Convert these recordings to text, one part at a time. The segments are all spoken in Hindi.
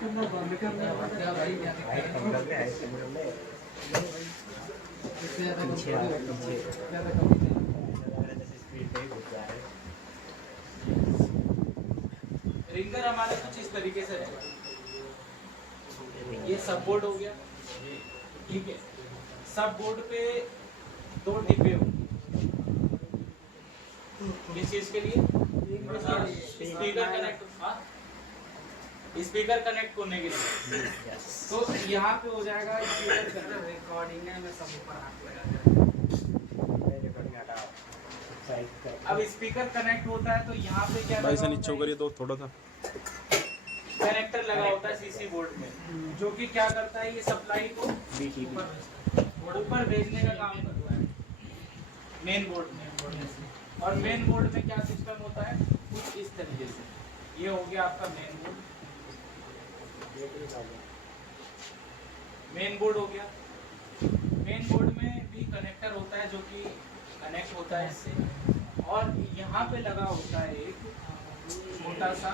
करना बंद करना क्या भाई क्या दिक्कत है इससे ज्यादा पीछे आ पीछे ज्यादा कमी नहीं स्पीड पे ही घुस जा रहे रिंगर हमारा कुछ इस तरीके से रहेगा। ये सब बोर्ड हो गया, ठीक है। सब बोर्ड पे दो डिब्बे होंगे, किस चीज के लिए? स्पीकर कनेक्ट, स्पीकर कनेक्ट करने के लिए। तो यहाँ पे हो जाएगा स्पीकर कनेक्ट। रिकॉर्डिंग है मैं सब ऊपर हाथ लगा अब स्पीकर कनेक्ट होता है तो यहाँ पे क्या भाई लगा से नीचे होता है? करिए तो थोड़ा सा कनेक्टर लगा होता है सीसी बोर्ड में, जो कि क्या करता है, ये सप्लाई को ऊपर भेजने का काम करता है मेन बोर्ड में। और मेन बोर्ड में क्या सिस्टम होता है, कुछ इस तरीके से। ये हो गया आपका मेन बोर्ड, मेन बोर्ड हो गया। मेन बोर्ड में भी कनेक्टर होता है जो कि कनेक्ट होता है इससे, और यहाँ पे लगा होता है एक छोटा सा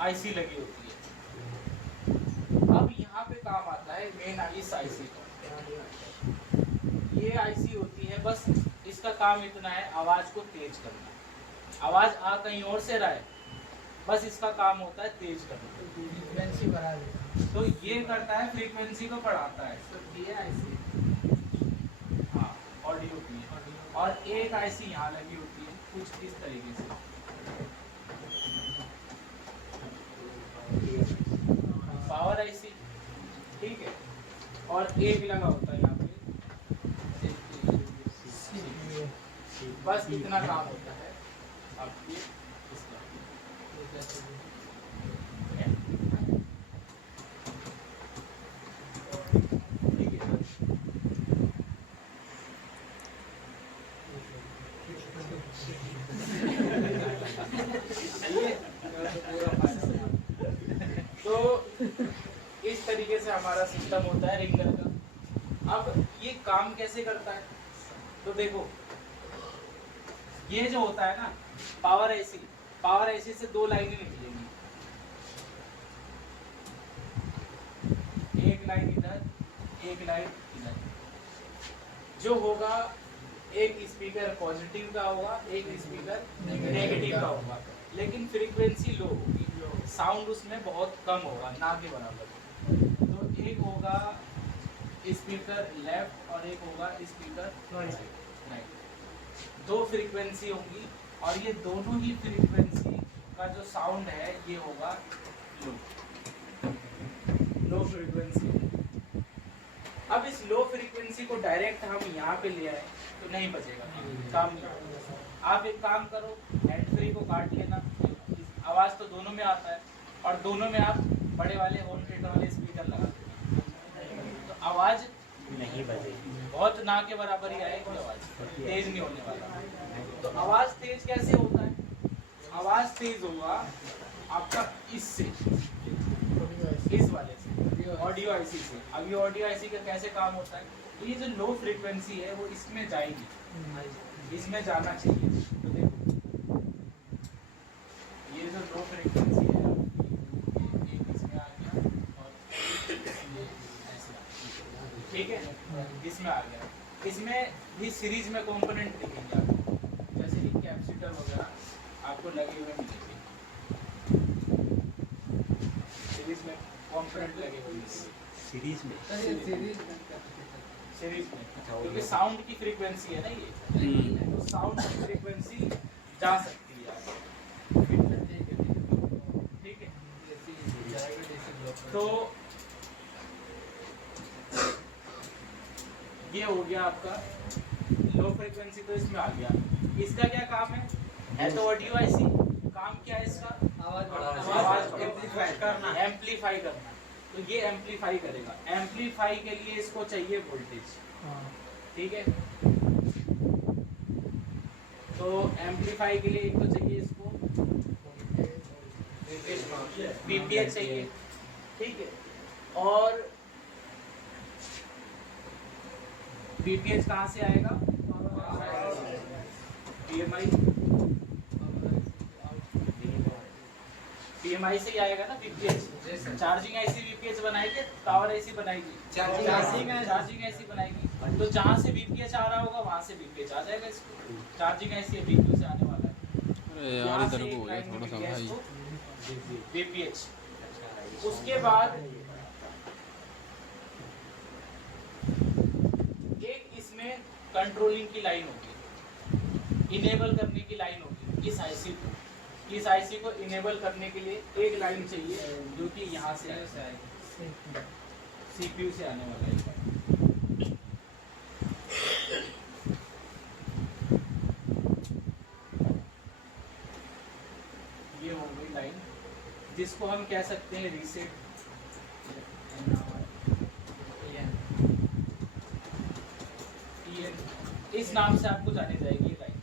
आईसी लगी होती है। अब यहाँ पे काम आता है मेन इस आईसी का। ये आईसी होती है, बस इसका काम इतना है, आवाज को तेज करना। आवाज आ कहीं और से रहा है, बस इसका काम होता है तेज करना, फ्रीक्वेंसी बढ़ा देगा। तो ये करता है फ्रीक्वेंसी को बढ़ाता है। तो ये ऐसे हाँ, ऑडियो की है। और एक आईसी यहाँ लगी होती है कुछ इस तरीके से, पावर आईसी, ठीक है। और एक लगा होता है यहाँ पे, बस इतना काम होता है आपके इसका। ठीक है, तो इस तरीके से हमारा सिस्टम होता है रिंगर का। अब ये काम कैसे करता है, तो देखो ये जो होता है ना पावर एसी से दो लाइनें निकलेंगी, एक लाइन इधर, एक लाइन इधर। जो होगा, एक स्पीकर पॉजिटिव का होगा, एक स्पीकर नेगेटिव का होगा, लेकिन फ्रीक्वेंसी लो होगी, साउंड उसमें बहुत कम होगा, ना के बराबर। तो एक होगा स्पीकर लेफ्ट और एक होगा स्पीकर राइट। दो फ्रीक्वेंसी होंगी, और ये दोनों ही फ्रीक्वेंसी का जो साउंड है ये होगा लो फ्रीक्वेंसी। अब इस लो फ्रीक्वेंसी को डायरेक्ट हम यहाँ पे ले आए तो नहीं बचेगा, काम नहीं होगा। आप एक काम करो, हैंड फ्री को काट लेना, आवाज तो दोनों में आता है, और दोनों में आप बड़े वाले होम थिएटर वाले स्पीकर लगा देना, तो आवाज नहीं बजेगी, बहुत ना के बराबर ही आएगी, आवाज तेज नहीं होने वाला। तो आवाज तेज कैसे होता है, आवाज तेज होगा आपका इससे, इस वाले से, ऑडियो आईसी से। अब ये ऑडियो आईसी का कैसे काम होता है, तो ये जो लो फ्रीक्वेंसी है वो इसमें जाएगी, इसमें जाना चाहिए। तो देखो ये जो लो फ्रीक्वेंसी है एक इसमें आ गया और ये ऐसे आ गया, ठीक है, इसमें आ गया। इसमें भी सीरीज में कंपोनेंट दिखेंगे आपको, जैसे कि कैपेसिटर वगैरह आपको लगे हुए मिलेंगे, सीरीज में कंपोनेंट लगे हुए सीरीज में सीरीज में, क्योंकि साउंड की फ्रीक्वेंसी है ना ये, तो साउंड की फ्रीक्वेंसी जा सकती है आगे, ठीक है। तो ये हो गया आपका लो फ्रीक्वेंसी, तो इसमें आ गया। इसका क्या काम है तो ऑडियो आईसी, काम क्या है इसका, आवाज एम्पलीफाई करना। तो ये एम्पलीफाई करेगा, एम्पलीफाई के लिए इसको चाहिए वोल्टेज, ठीक है। तो एम्पलीफाई के लिए एक तो चाहिए इसको बीपीएच चाहिए, ठीक है। और बीपीएच कहाँ से आएगा, पीएमआई, PMI से ही आएगा ना VPH। चार्जिंग IC VPH बनाएगी, पावर IC बनाएगी, चार्जिंग IC बनाएगी। तो जहाँ से VPH आ रहा होगा वहाँ से VPH आ जाएगा इसको। चार्जिंग IC VPH से आने वाला है। अरे यार इधर को हो गया थोड़ा सा भाई। VPH। उसके बाद एक इसमें कंट्रोलिंग की लाइन होगी, इनेबल करने की लाइन होगी इस IC को। इस IC को इनेबल करने के लिए एक लाइन चाहिए जो कि यहाँ से आएगी, CPU से आने वाला है। ये हो गई लाइन जिसको हम कह सकते हैं रीसेट। इस नाम से आपको जानी जाएगी ये लाइन।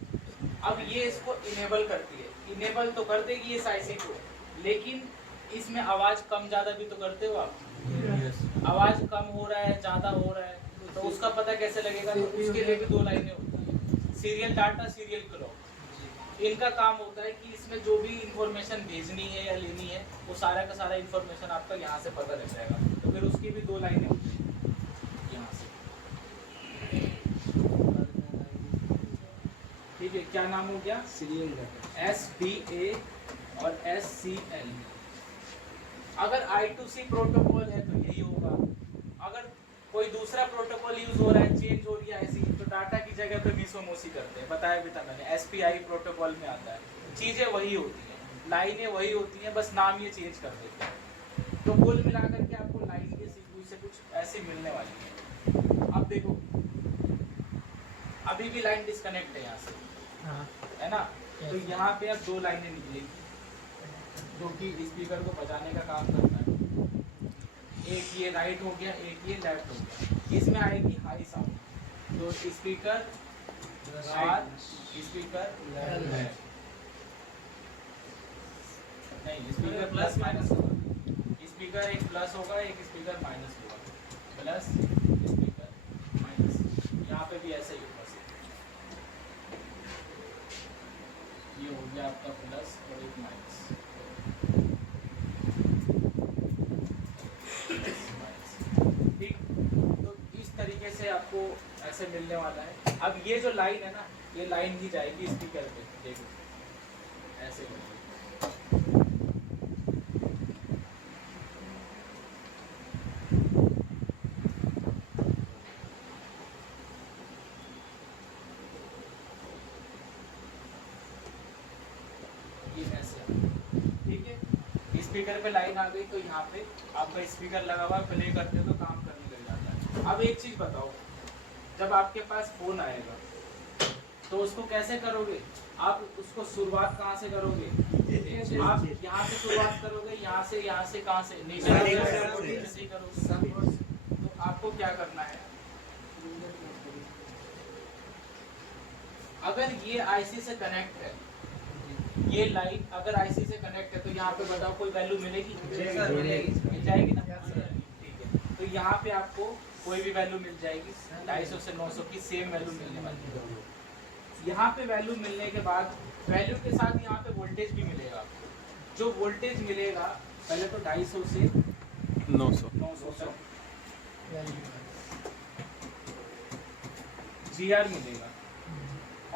अब ये इसको इनेबल करती है, इनेबल तो कर देगी इस IC को, लेकिन इसमें आवाज कम ज्यादा भी तो करते हो आप। आवाज कम हो रहा है, ज्यादा हो रहा है, तो उसका पता कैसे लगेगा? तो उसके लिए भी दो लाइनें होती हैं, सीरियल डाटा, सीरियल क्लॉक। इनका काम होता है कि इसमें जो भी इंफॉर्मेशन भेजनी है या लेनी है वो सारा का सारा इंफॉर्मेशन आपका यहाँ से पता लग जाएगा। तो फिर उसकी भी दो लाइनें होती हैं यहाँ से। ठीक है, क्या नाम हो गया? सीरियल SDA और SCL। अगर I2C प्रोटोकॉल है तो यही होगा। अगर कोई दूसरा प्रोटोकॉल यूज हो रहा है, चेंज हो रही है ऐसी, तो डाटा की जगह पे मिसोमोसी करते हैं, बताया भी था मैंने। SPI प्रोटोकॉल में आता है, चीजें वही होती हैं, लाइनें वही होती हैं, बस नाम ये चेंज कर देते हैं। तो कुल मिलाकर के आपको लाइन के सीक्वेंस से कुछ ऐसे मिलने वाली है। अब देखो, अभी भी लाइन डिस्कनेक्ट है यहाँ से, है ना? तो यहाँ पे अब दो लाइनें निकलेगी जो कि स्पीकर को बजाने का काम करता है। एक ये राइट हो गया, एक ये लेफ्ट हो गया। इसमें आएगी हाई साउंड, तो स्पीकर राइट, स्पीकर लेफ्ट, नहीं स्पीकर प्लस माइनस होगा। स्पीकर एक प्लस होगा, एक स्पीकर माइनस होगा, प्लस स्पीकर माइनस। यहाँ पे भी ऐसा ही होगा। ये हो गया आपका प्लस और एक माइनस। ठीक, तो इस तरीके से आपको ऐसे मिलने वाला है। अब ये जो लाइन है ना, ये लाइन ही जाएगी स्पीकर पे, देखो ऐसे होगी। स्पीकर पे लाइन आ गई, तो यहाँ पे आपका स्पीकर लगा हुआ, प्ले करते हो तो काम करने लग जाता है। अब एक चीज बताओ, जब आपके पास फोन आएगा तो उसको कैसे करोगे? आप उसको शुरुआत कहाँ से करोगे? आप यहाँ से शुरुआत करोगे, यहाँ से कहाँ से? नीचे से करोगे। तो आपको क्या करना है? अगर ये IC से कनेक्ट है, ये लाइन अगर IC से कनेक्ट है, तो यहाँ पे बताओ कोई वैल्यू मिलेगी? मिल जाएगी ना? ठीक है, तो यहाँ पे आपको कोई भी वैल्यू मिल जाएगी, 250 से 900 की सेम वैल्यू मिलने वाली है। यहाँ पे वैल्यू मिलने के बाद वैल्यू के साथ यहाँ पे वोल्टेज भी मिलेगा। जो वोल्टेज मिलेगा पहले तो 250 से 900 तक GR मिलेगा।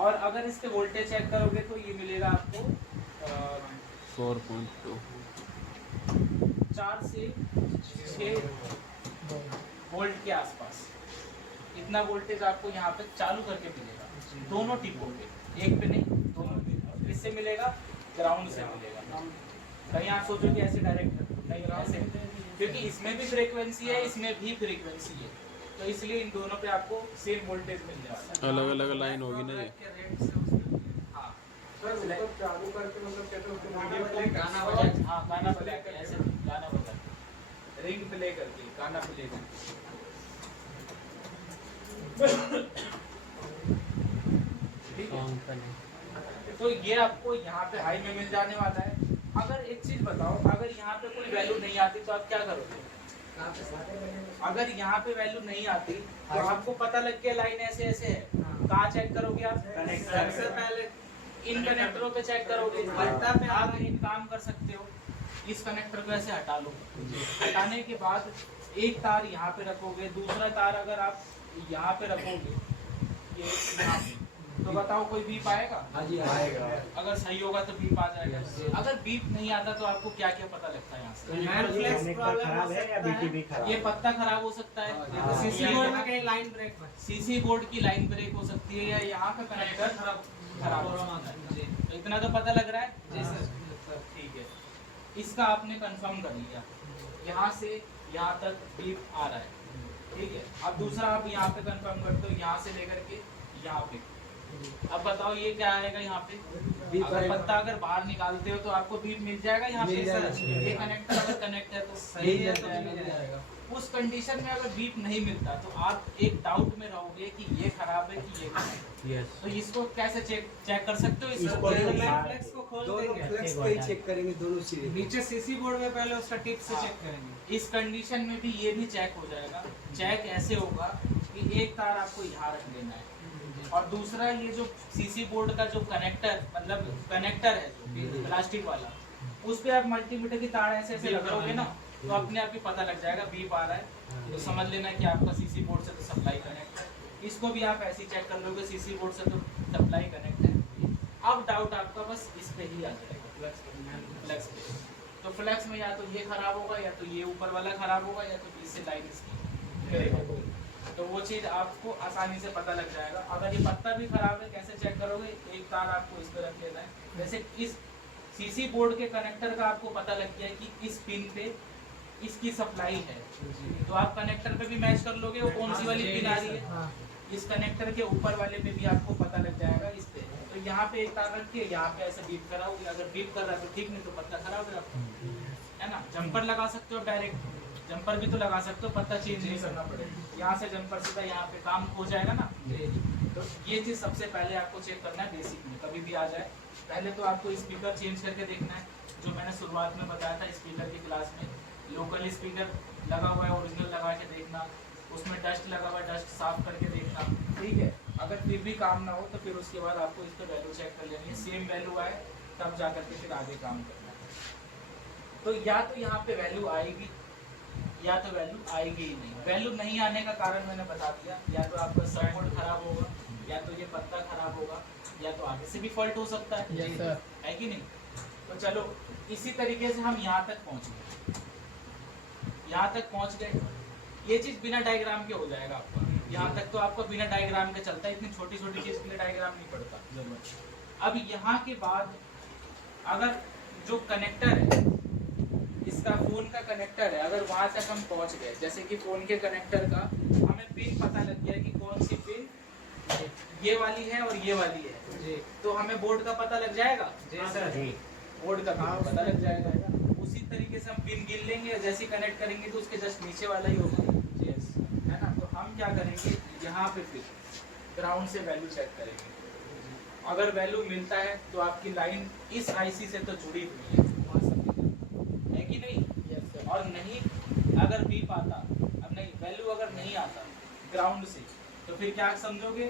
और अगर इसके वोल्टेज चेक करोगे तो ये मिलेगा आपको 4.2 4 से 6 वोल्ट के आसपास। इतना वोल्टेज आपको यहाँ पे चालू करके मिलेगा, दोनों टिपों पे, एक पे नहीं, दोनों पे। किससे मिलेगा? ग्राउंड से मिलेगा। कहीं आप सोचो कि ऐसे डायरेक्ट नहीं, ऐसे, क्योंकि इसमें भी फ्रीक्वेंसी है, इसमें भी फ्रीक्वेंसी है, तो इसलिए इन दोनों पे आपको सेम वोल्टेज मिल जाएगा। अलग अलग लाइन होगी ना ये। हाँ, चालू करके मतलब कहते हैं उसको वीडियो प्ले गाना बजा, हाँ गाना बजा के, ऐसे गाना बजा, रिंग प्ले करके, गाना प्ले करके। ठीक है, तो ये आपको यहाँ पे हाई में मिल जाने वाला है। अगर एक चीज बताओ, अगर यहाँ पे कोई वैल्यू नहीं आती तो आप क्या करोगे? अगर यहाँ पे वैल्यू नहीं आती तो आपको पता लग गया लाइन ऐसे ऐसे है, कहाँ चेक करोगे आप? सबसे पहले इन कनेक्टरों पे चेक करोगे। आप एक काम कर सकते हो, इस कनेक्टर को ऐसे हटा लो। हटाने के बाद एक तार यहाँ पे रखोगे, दूसरा तार अगर आप यहाँ पे रखोगे, ये यहाँ पे, तो बताओ कोई बीप आएगा? हाँ जी आएगा। अगर सही होगा तो बीप आ जाएगा। अगर बीप नहीं आता तो आपको क्या क्या पता लगता है यहाँ से? कनेक्टर खराब है या बीटीबी खराब ये है? पत्ता खराब हो सकता है, हाँ। सीसी बोर्ड में कहीं लाइन ब्रेक, सीसी बोर्ड की लाइन ब्रेक हो सकती है, या यहाँ का कनेक्टर खराब हो सकता है। तो इतना तो पता लग रहा है। जी सर, ठीक है। इसका आपने कंफर्म कर लिया, यहाँ से यहाँ तक बीप आ रहा है, ठीक है। अब दूसरा आप यहाँ पे कंफर्म करते हो, यहाँ से लेकर के यहाँ पे। अब बताओ ये क्या आएगा यहाँ पे? अगर पत्ता अगर बाहर निकालते हो तो आपको बीप मिल जाएगा यहाँ पे। ये कनेक्टर अगर कनेक्ट है तो सही है, तो मिल जाएगा। उस कंडीशन में अगर बीप नहीं मिलता तो आप एक डाउट में रहोगे कि ये खराब है कि ये खराब है। तो इसको कैसे चेक कर सकते हो? इसको फ्लेक्स को खोल देंगे, फ्लेक्स को ही चेक करेंगे दोनों सीरीज। नीचे सीसी बोर्ड में पहले उसका टिप से चेक करेंगे। इस कंडीशन में भी ये भी चेक हो जाएगा। चेक ऐसे होगा कि एक तार आपको यहाँ रख देना है, और दूसरा ये जो सीसी बोर्ड का जो कनेक्टर, मतलब कनेक्टर है जो प्लास्टिक वाला, उस पे आप मल्टीमीटर की तार ऐसे ऐसे लगाओगे ना, तो अपने आप ही पता लग जाएगा बीप आ रहा है, तो समझ लेना कि आपका सीसी बोर्ड से तो सप्लाई कनेक्ट है। इसको भी आप ऐसे ही चेक कर लोगे, सीसी बोर्ड से तो सप्लाई कनेक्ट है। अब डाउट आपका बस इस पे ही आ जाएगा, फ्लेक्स पे। तो फ्लेक्स में या तो ये खराब होगा, या तो ये ऊपर वाला खराब होगा, या तो बीच से लाइन इसकी। तो वो चीज़ आपको आसानी से पता लग जाएगा। अगर ये पत्ता भी खराब है, कैसे चेक करोगे? एक तार आपको इस पर रख लेना है। जैसे इस सीसी बोर्ड के कनेक्टर का आपको पता लग गया है कि इस पिन पे इसकी सप्लाई है, तो आप कनेक्टर पे भी मैच कर लोगे वो कौन सी वाली पिन आ रही है। इस कनेक्टर के ऊपर वाले पे भी आपको पता लग जाएगा इस पे। तो यहाँ पे एक तार रख के यहाँ पे ऐसे बीप कराओगे, अगर बीप कर रहा है तो ठीक, नहीं तो पत्ता खराब है आपका, है ना। जंपर लगा सकते हो डायरेक्ट, जंपर भी तो लगा सकते हो, पत्ता चेंज नहीं करना पड़ेगा। यहाँ से जंपर सीधा यहाँ पे काम हो जाएगा ना। तो ये चीज़ सबसे पहले आपको चेक करना है बेसिक में, कभी भी आ जाए। पहले तो आपको स्पीकर चेंज करके देखना है, जो मैंने शुरुआत में बताया था स्पीकर की क्लास में। लोकल स्पीकर लगा हुआ है ओरिजिनल लगा के देखना, उसमें डस्ट लगा हुआ है डस्ट साफ करके देखना, ठीक है। अगर फिर भी काम ना हो तो फिर उसके बाद आपको इसका वैल्यू चेक कर लेनी है, सेम वैल्यू आए तब जा करके फिर आगे काम करना है। तो या तो यहाँ पे वैल्यू आएगी या तो वैल्यू आएगी ही नहीं। वैल्यू नहीं आने का कारण मैंने बता दिया, या तो आपका सर्किट खराब होगा, या तो ये पत्ता खराब होगा, या तो आगे से भी फॉल्ट हो सकता है, है कि नहीं। तो चलो इसी तरीके से हम यहाँ तक पहुँच गए, यहाँ तक पहुँच गए। ये चीज़ बिना डायग्राम के हो जाएगा आपका। यहाँ तक तो आपको बिना डायग्राम के चलता है, इतनी छोटी छोटी चीज़ के लिए डायग्राम नहीं पड़ता जरूरत। अब यहाँ के बाद अगर जो कनेक्टर है, इसका फोन का कनेक्टर है, अगर वहां तक हम पहुंच गए, जैसे कि फोन के कनेक्टर का हमें पिन पता लग गया कि कौन सी पिन ये वाली है और ये वाली है जी, तो हमें बोर्ड का पता लग जाएगा। जी सर, बोर्ड का पिन पता लग जाएगा। उसी तरीके से हम पिन गिन लेंगे, जैसे कनेक्ट करेंगे तो उसके जस्ट नीचे वाला ही होगा, है ना। तो हम क्या करेंगे, यहाँ पे फिर ग्राउंड से वैल्यू चेक करेंगे। अगर वैल्यू मिलता है तो आपकी लाइन इस आईसी से तो जुड़ी हुई है कि नहीं। और नहीं अगर बीप आता, अब नहीं वैल्यू अगर नहीं आता ग्राउंड से, तो फिर क्या समझोगे,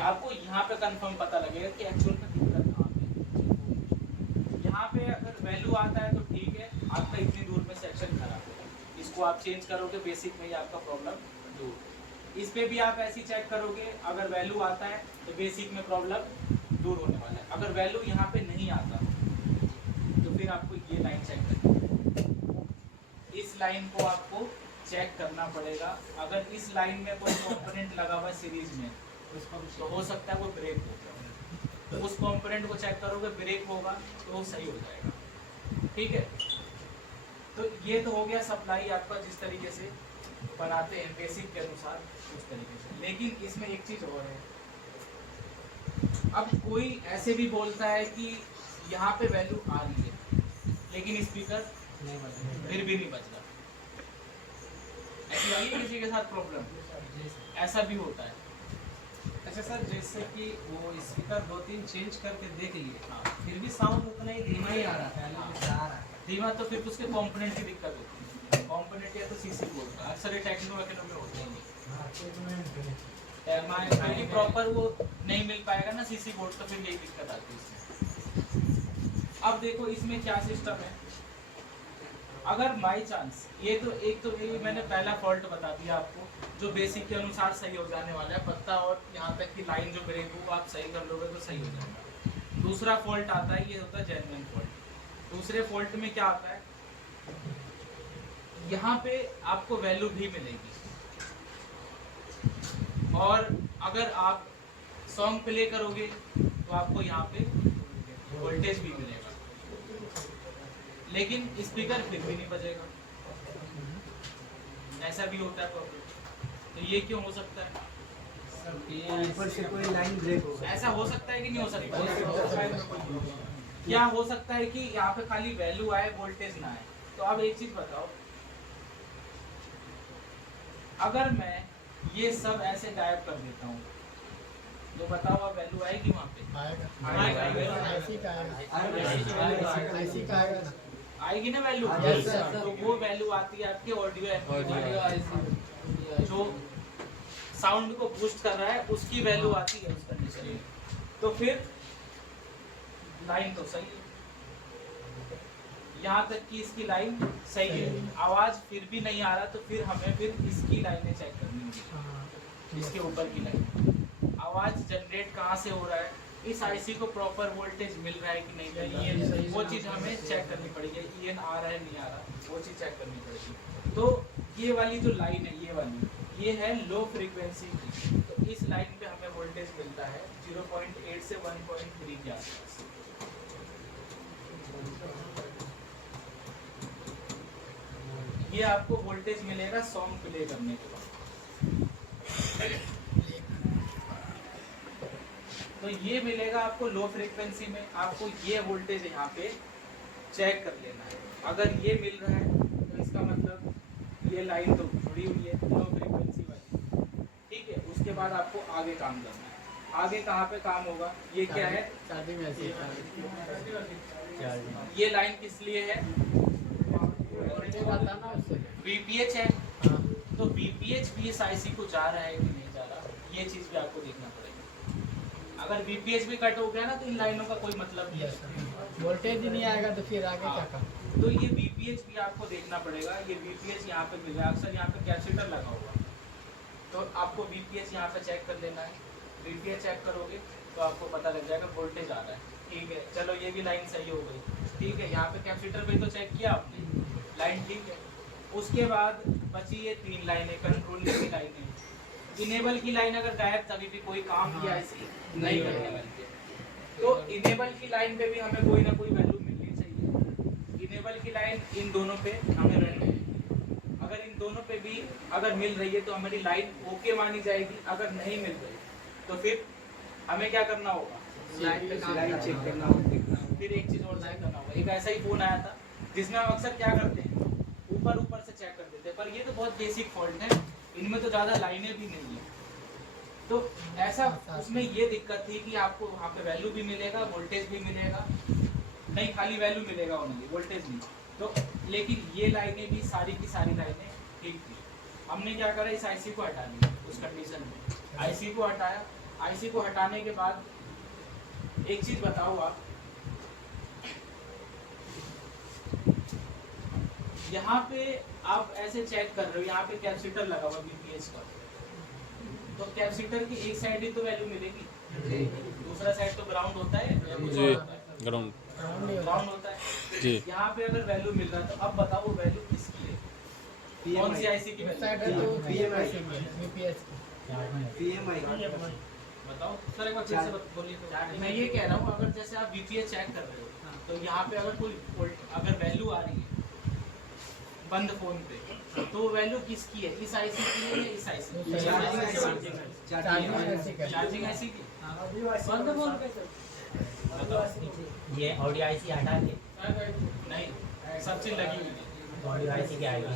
आपको यहाँ पे कंफर्म पता लगेगा कि एक्चुअल में दिक्कत कहाँ पे। यहाँ पे अगर वैल्यू आता है तो ठीक है, आपका इतनी दूर में सेक्शन खराब होगा, इसको आप चेंज करोगे, बेसिक में ही आपका प्रॉब्लम दूर। इस पे भी आप ऐसी चेक करोगे, अगर वैल्यू आता है तो बेसिक में प्रॉब्लम दूर होने वाला है। अगर वैल्यू यहाँ पे नहीं आता तो फिर आपको ये लाइन चेक करनी, इस लाइन को आपको चेक करना पड़ेगा। अगर इस लाइन में कोई कंपोनेंट लगा हुआ है सीरीज में, तो हो सकता है वो ब्रेक हो जाए। उस कंपोनेंट को चेक करोगे, ब्रेक होगा तो वो सही हो जाएगा, ठीक है। तो ये तो हो गया सप्लाई आपका जिस तरीके से बनाते हैं बेसिक के अनुसार उस तरीके से। लेकिन इसमें एक चीज और है, अब कोई ऐसे भी बोलता है कि यहाँ पे वैल्यू आ रही है लेकिन स्पीकर नहीं बज रहा, फिर भी नहीं बज रहा। ऐसी आई है किसी के साथ प्रॉब्लम? ऐसा भी होता है। अच्छा सर, जैसे कि वो स्पीकर 2-3 चेंज करके देख लिए, हाँ, फिर भी साउंड उतना ही धीमा ही आ रहा है, आ रहा है धीमा, तो फिर उसके कंपोनेंट की दिक्कत होती है। कंपोनेंट या तो सीसी बोर्ड का, अक्सर ये टेक्नो में होते हैं, प्रॉपर वो नहीं मिल पाएगा ना सीसी बोर्ड, तो फिर यही दिक्कत आती है इसमें। अब देखो इसमें क्या सिस्टम है। अगर बाई चांस ये मैंने पहला फॉल्ट बता दिया आपको, जो बेसिक के अनुसार सही हो जाने वाला है, पत्ता और यहाँ तक की लाइन जो ब्रेक हो आप सही कर लोगे तो सही हो जाएगा। दूसरा फॉल्ट आता है, ये होता है जेन्युइन फॉल्ट। दूसरे फॉल्ट में क्या आता है, यहाँ पे आपको वैल्यू भी मिलेगी, और अगर आप सॉन्ग प्ले करोगे तो आपको यहाँ पे वोल्टेज भी मिलेगा, लेकिन स्पीकर फिर भी नहीं बजेगा। ऐसा भी होता है प्रॉब्लम। तो ये क्यों हो सकता है? ऊपर से कोई लाइन ब्रेक हो गया। ऐसा हो सकता है कि नहीं हो सकता? क्या हो सकता है कि यहाँ पे खाली वैल्यू आए, वोल्टेज ना आए? तो अब एक चीज बताओ, अगर मैं ये सब ऐसे गायब कर देता हूँ तो बताओ अब वैल्यू आएगी वहाँ पे? आएगी ना वैल्यू? तो वो वैल्यू आती है आपके ऑडियो जो साउंड को बूस्ट कर रहा है, उसकी वैल्यू आती है उस कंडीशन में। तो फिर लाइन तो सही है, यहाँ तक कि इसकी लाइन सही है, आवाज फिर भी नहीं आ रहा, तो फिर हमें फिर इसकी लाइनें चेक करनी होगी, इसके ऊपर की लाइन। आवाज जनरेट कहाँ से हो रहा है, इस आईसी को प्रॉपर वोल्टेज मिल रहा है कि नहीं मिल रहा है, वो चीज हमें चेक करनी पड़ेगी। ईएन आ रहा है नहीं आ रहा, वो चीज चेक करनी पड़ेगी। तो ये वाली जो लाइन है, ये वाली, ये है लो फ्रीक्वेंसी की। तो इस लाइन पे हमें वोल्टेज मिलता है 0.8 से 1.3 के आसपास। ये आपको वोल्टेज मिलेगा सॉन्ग प्ले करने के बाद। तो ये मिलेगा आपको लो फ्रीक्वेंसी में। आपको ये वोल्टेज यहाँ पे चेक कर लेना है। अगर ये मिल रहा है तो इसका मतलब ये लाइन तो जुड़ी हुई है लो फ्रीक्वेंसी वाली, ठीक है। उसके बाद आपको आगे काम करना है। आगे कहाँ पे काम होगा, ये क्या है, ये लाइन किस लिए है, VPH है। तो VPH भी इस आईसी को जा रहा है कि नहीं जा रहा, ये चीज भी आपको देखना पड़ेगा। अगर VPH भी कट हो गया ना तो इन लाइनों का कोई मतलब नहीं है, वोल्टेज ही नहीं आएगा तो फिर आगे क्या काम। तो ये VPH भी आपको देखना पड़ेगा। ये VPH यहाँ पे मिलेगा, अक्सर यहाँ पे कैपेसिटर लगा हुआ, तो आपको VPH यहाँ पे चेक कर लेना है। VPH चेक करोगे तो आपको पता लग जाएगा वोल्टेज आ रहा है, ठीक है। चलो ये भी लाइन सही हो गई, ठीक है। यहाँ पे कैपेसिटर पे तो चेक किया आपने, लाइन ठीक है। उसके बाद बची ये 3 लाइनें, कंट्रोल की लाइनें। इनेबल की लाइन अगर गायब, तभी भी कोई काम किया ऐसे नहीं करने वाली है। तो इनेबल की लाइन पे भी हमें कोई ना कोई वैल्यू मिलनी चाहिए। इनेबल की लाइन इन दोनों पे हमें रन है। अगर इन दोनों पे भी अगर मिल रही है तो हमारी लाइन ओके मानी जाएगी। अगर नहीं मिल रही तो फिर हमें क्या करना होगा, लाइन चेक करना होगा। फिर एक चीज और चेक करना होगा। एक ऐसा ही फोन आया था जिसमें हम अक्सर क्या करते हैं, ऊपर से चेक कर देते हैं, पर ये तो बहुत बेसिक फॉल्ट है, इनमें तो ज्यादा लाइनें भी नहीं है। तो ऐसा उसमें ये दिक्कत थी कि आपको वहाँ पे वैल्यू भी मिलेगा, वोल्टेज भी मिलेगा, नहीं खाली वैल्यू मिलेगा ओनली, वोल्टेज नहीं। तो लेकिन ये लाइनें भी सारी की सारी लाइनें ठीक थी। हमने क्या करा, इस आईसी को हटा दिया उस कंडीशन में। आईसी को हटाया। आईसी को हटाने के बाद एक चीज बताओ आप, यहाँ पे आप ऐसे चेक कर रहे हो, यहाँ पे कैपेसिटर लगा हुआ VPH का, तो कैपेसिटर की एक साइड ही तो वैल्यू मिलेगी, दूसरा साइड तो ग्राउंड होता है या कुछ और होता है, ग्राउंड होता है जी। यहाँ पे अगर वैल्यू मिल रहा है तो अब बताओ वो वैल्यू किसकी है, कौन सी आईसी की वैल्यू, बताओ सर एक बार फिर से बोलिए। मैं ये कह रहा हूँ, अगर जैसे आप VPH चेक कर रहे हो तो यहाँ पे अगर कोई अगर वैल्यू आ रही है बंद फोन पे, तो वैल्यू किसकी है, इस आईसी की है या इस आईसी की, चार्जिंग आईसी की बंद फोन पे। ये ऑडियो आईसी हटा के नहीं, सब चीज लगी हुई है। ऑडियो आईसी क्या आएगी,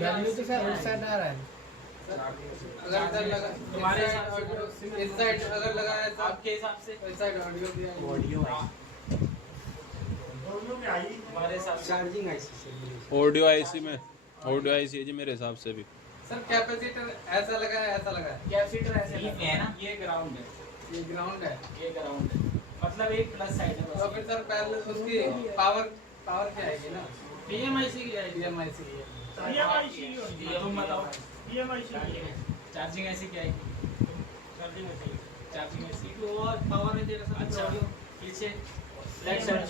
वैल्यू तो सर उस साइड आ रहा है। अगर इधर लगा तुम्हारे हिसाब से इस साइड अगर लगा है तो आपके हिसाब से इस साइड ऑडियो भी आएगी। ऑडियो हमारे हिसाब से चार्जिंग आईसी से ऑडियो आईसी में, ऑडियो आईसी है जी मेरे हिसाब से भी। सर कैपेसिटर ऐसा लगा है, ऐसा लगा है, कैपेसिटर ऐसे ये लगा है ना? ये ग्राउंड है, ये ग्राउंड है, ये ग्राउंड है। मतलब एक प्लस साइड है तो बस। फिर सर पहले उसकी पावर पावर क्या आएगी ना? PMIC की आएगी। PMIC की है। तुम बताओ PMIC चार्जिंग ऐसी क्या आएगी? चार्जिंग ऐसी तो और पावर में तेरा सब अच्छा ऑडियो पीछे लेफ्ट साइड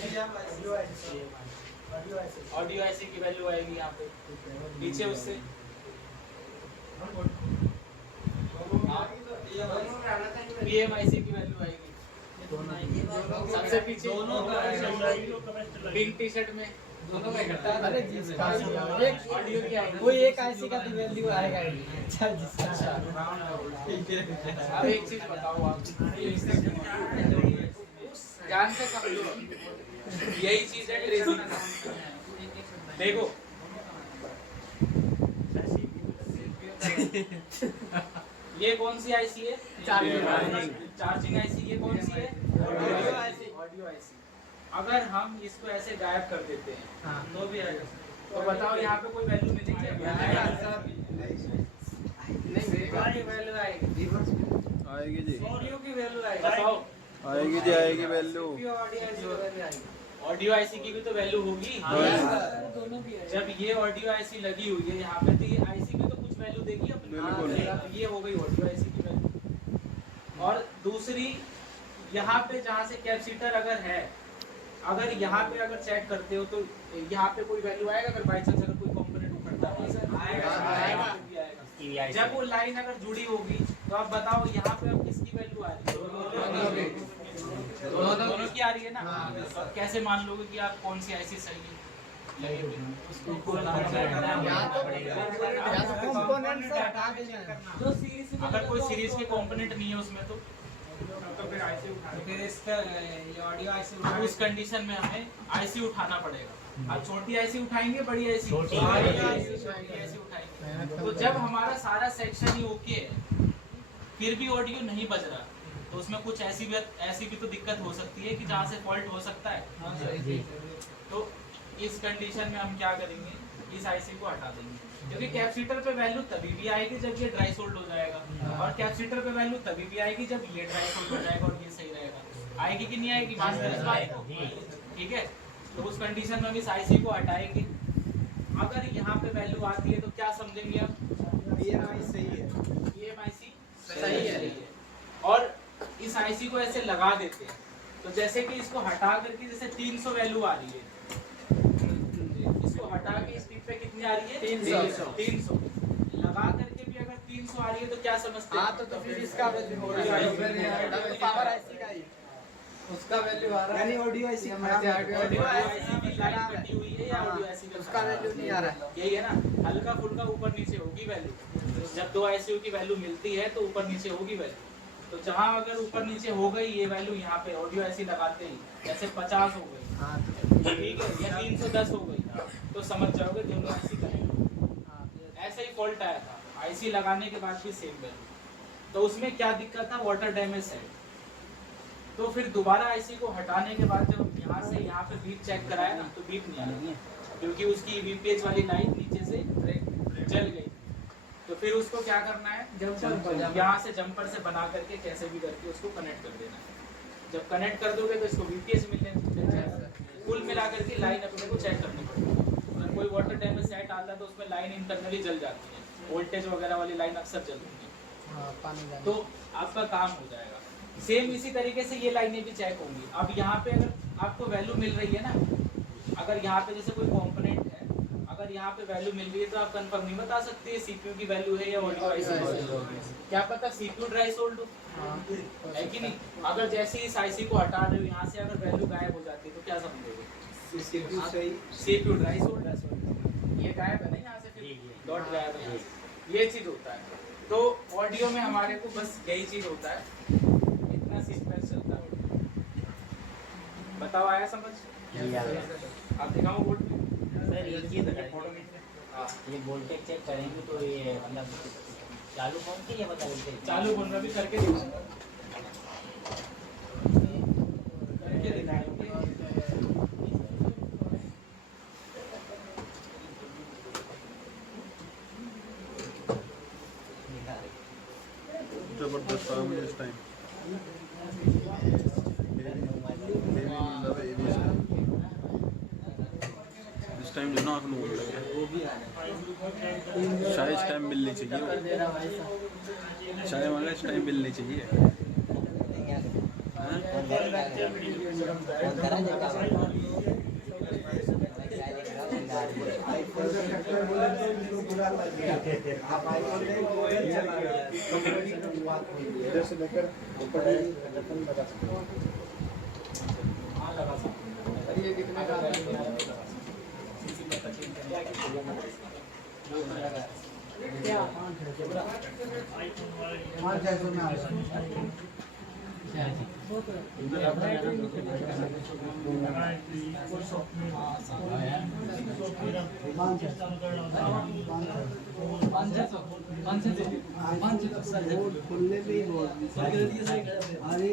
ऑडियो ऐसी की वैल्यू आएगी यहाँ पे, पीछे उससे PMIC की वैल्यू आएगी, सबसे पीछे दोनों का आएगा। पिंक टी शर्ट में दोनों का इकट्ठा अरे जिसका एक ऑडियो की आएगी। कोई एक आईसी का तो वैल्यू आएगा ही। अच्छा जिसका अब एक चीज बताओ आप, ध्यान से समझो, यही चीज है ट्रेसिंग। देखो ये कौन सी आईसी है? Charging IC. ये कौन सी है? Audio IC. अगर हम इसको ऐसे गायब कर देते हैं तो भी आएगा। तो बताओ यहाँ पे कोई वैल्यू मिलेगी? वैल्यू आएगी। आएगी जी, ऑडियो की वैल्यू आएगी। बताओ आएगी जी, आएगी वैल्यू। ऑडियो आईसी की भी तो वैल्यू होगी। दोनों भी आएगा। जब ये ऑडियो आईसी लगी हुई है यहाँ पे, तो ये आईसी में तो कुछ वैल्यू देगी अपनी। बिल्कुल। तो ये हो गई ऑडियो आईसी की वैल्यू। और दूसरी, यहाँ पे जहाँ से कैपेसिटर अगर है, अगर यहाँ पे अगर चेक करते हो तो यहाँ पे कोई वैल्यू आएगा? अगर बाई चांस अगर कोई कंपोनेंट उखड़ता है आएगा। जब वो लाइन अगर जुड़ी होगी तो आप बताओ यहाँ पे अब किसकी वैल्यू आ रही है? दोनों की आ रही है ना। तो अब कैसे मान लोगे कि आप कौन सी आईसी सही है? कंपोनेंट से हटा देना। जो सीरीज अगर कोई सीरीज के कंपोनेंट नहीं है उसमें तो फिर आईसी उठा तो फिर इसका ये ऑडियो आईसी अब उस कंडीशन में हमें आईसी उठाना पड़ेगा। अब छोटी आईसी उठाएंगे, बड़ी आईसी छोटी आईसी उठाएंगे। तो जब हमारा सारा सेक्शन ही ओके है, फिर भी ऑडियो नहीं बज रहा, तो उसमें कुछ ऐसी भी तो दिक्कत हो सकती है कि जहाँ से फॉल्ट हो सकता है। तो इस कंडीशन में हम क्या करेंगे, इस आईसी को हटा देंगे, क्योंकि कैपेसिटर पे वैल्यू तभी भी आएगी जब ये ड्राई सोल्ड हो जाएगा, और कैपेसिटर पे वैल्यू तभी भी आएगी जब ये ड्राई सोल्ड हो जाएगा और ये सही रहेगा। आएगी कि नहीं आएगी? बात समझ में आएगी? ठीक है। तो उस कंडीशन में हम इस आईसी को हटाएंगे। अगर यहाँ पे वैल्यू आती है तो क्या समझेंगे आप? PMIC सही है। PMIC सही है। और इस आईसी को ऐसे लगा देते हैं, तो जैसे कि इसको हटा करके जैसे 300 वैल्यू आ रही है, इसको हटा के इस टिप पे कितनी आ रही है? 300। लगा करके भी अगर 300 आ रही है तो क्या समझते हैं? तो फिर इसका वैल्यू हो रहा है। पावर आईसी का ही उसका वैल्यू आ रहा है। यानी ऑडियो आईसी ऑडियो आईसी की लाइन कटी हुई है या ऑडियो आईसी का उसका वैल्यू नहीं आ रहा है। यही है ना, हल्का फुल्का ऊपर नीचे होगी वैल्यू। जब दो आईसीयू की वैल्यू मिलती है तो ऊपर नीचे होगी वैल्यू। तो जहाँ अगर ऊपर नीचे हो गई ये वैल्यू, यहाँ पे ऑडियो आईसी लगाते ही जैसे 50 हो गई, ठीक है, या 310 हो गई, तो समझ जाओगे दोनों आईसी करेंगे। ऐसा ही फॉल्ट आया था, आईसी लगाने के बाद भी सेम वैल्यू। तो उसमें क्या दिक्कत था? वाटर डैमेज है। तो फिर दोबारा आईसी को हटाने के बाद जब यहाँ से यहाँ पे बीप चेक कराया ना, तो बीप नहीं आ रही है, क्योंकि उसकी वीपीएच वाली लाइन नीचे से जल गई। तो फिर उसको क्या करना है? यहाँ से जंपर से बना करके कैसे भी करके उसको कनेक्ट कर देना है। जब कनेक्ट कर दोगे तो इसको वीपीएच मिलने, कुल मिला करके लाइन अपने को चेक करनी पड़ेगी। अगर कोई वाटर डैमेज सेट आता है तो उसमें लाइन इंटरनली जल जाती है, वोल्टेज वगैरह वाली लाइन अक्सर जलती है, तो आपका काम हो जाएगा। सेम इसी तरीके से ये लाइनें भी चेक होंगी। अब यहाँ पे अगर आपको वैल्यू मिल रही है ना, अगर यहाँ पे जैसे कोई कंपोनेंट है, अगर यहाँ पे वैल्यू मिल रही है तो आप कंफर्म नहीं बता सकते सीपीयू की वैल्यू है या ऑडियो आईसी। क्या पता सीपीयू ड्राई सोल्ड हो, है कि नहीं? अगर जैसे इस आईसी को हटा रहे हो, यहाँ से अगर वैल्यू गायब हो जाती है तो क्या समझोगे? सीपीयू ड्राई सोल्ड, ये गायब है ना यहाँ से, फिर डॉट गायब है, ये चीज होता है। तो ऑडियो में हमारे को बस यही चीज होता है, इतना सीक्वेंस चलता है। बताओ, आया समझ? आप दिखाओ बोर्ड पे। सर एक चीज बताइए, ये वोल्टेज चेक करेंगे तो ये मतलब चालू कौन सी ये बता देते? चालू बोल रहा भी करके दिखाओ, करके दिखाएंगे। जबरदस्त काम है इस टाइम। टाइम जो ना आँख बोल रहे वो भी आ रहा है। शायद इस टाइम मिलनी चाहिए वो। शायद मतलब इस टाइम मिलनी चाहिए। हाँ? इधर से लेकर ऊपर बटन लगा सकते हो। ये कितने का आता है? क्या 500 में आ रहा है। खुलने में ही बहुत अरे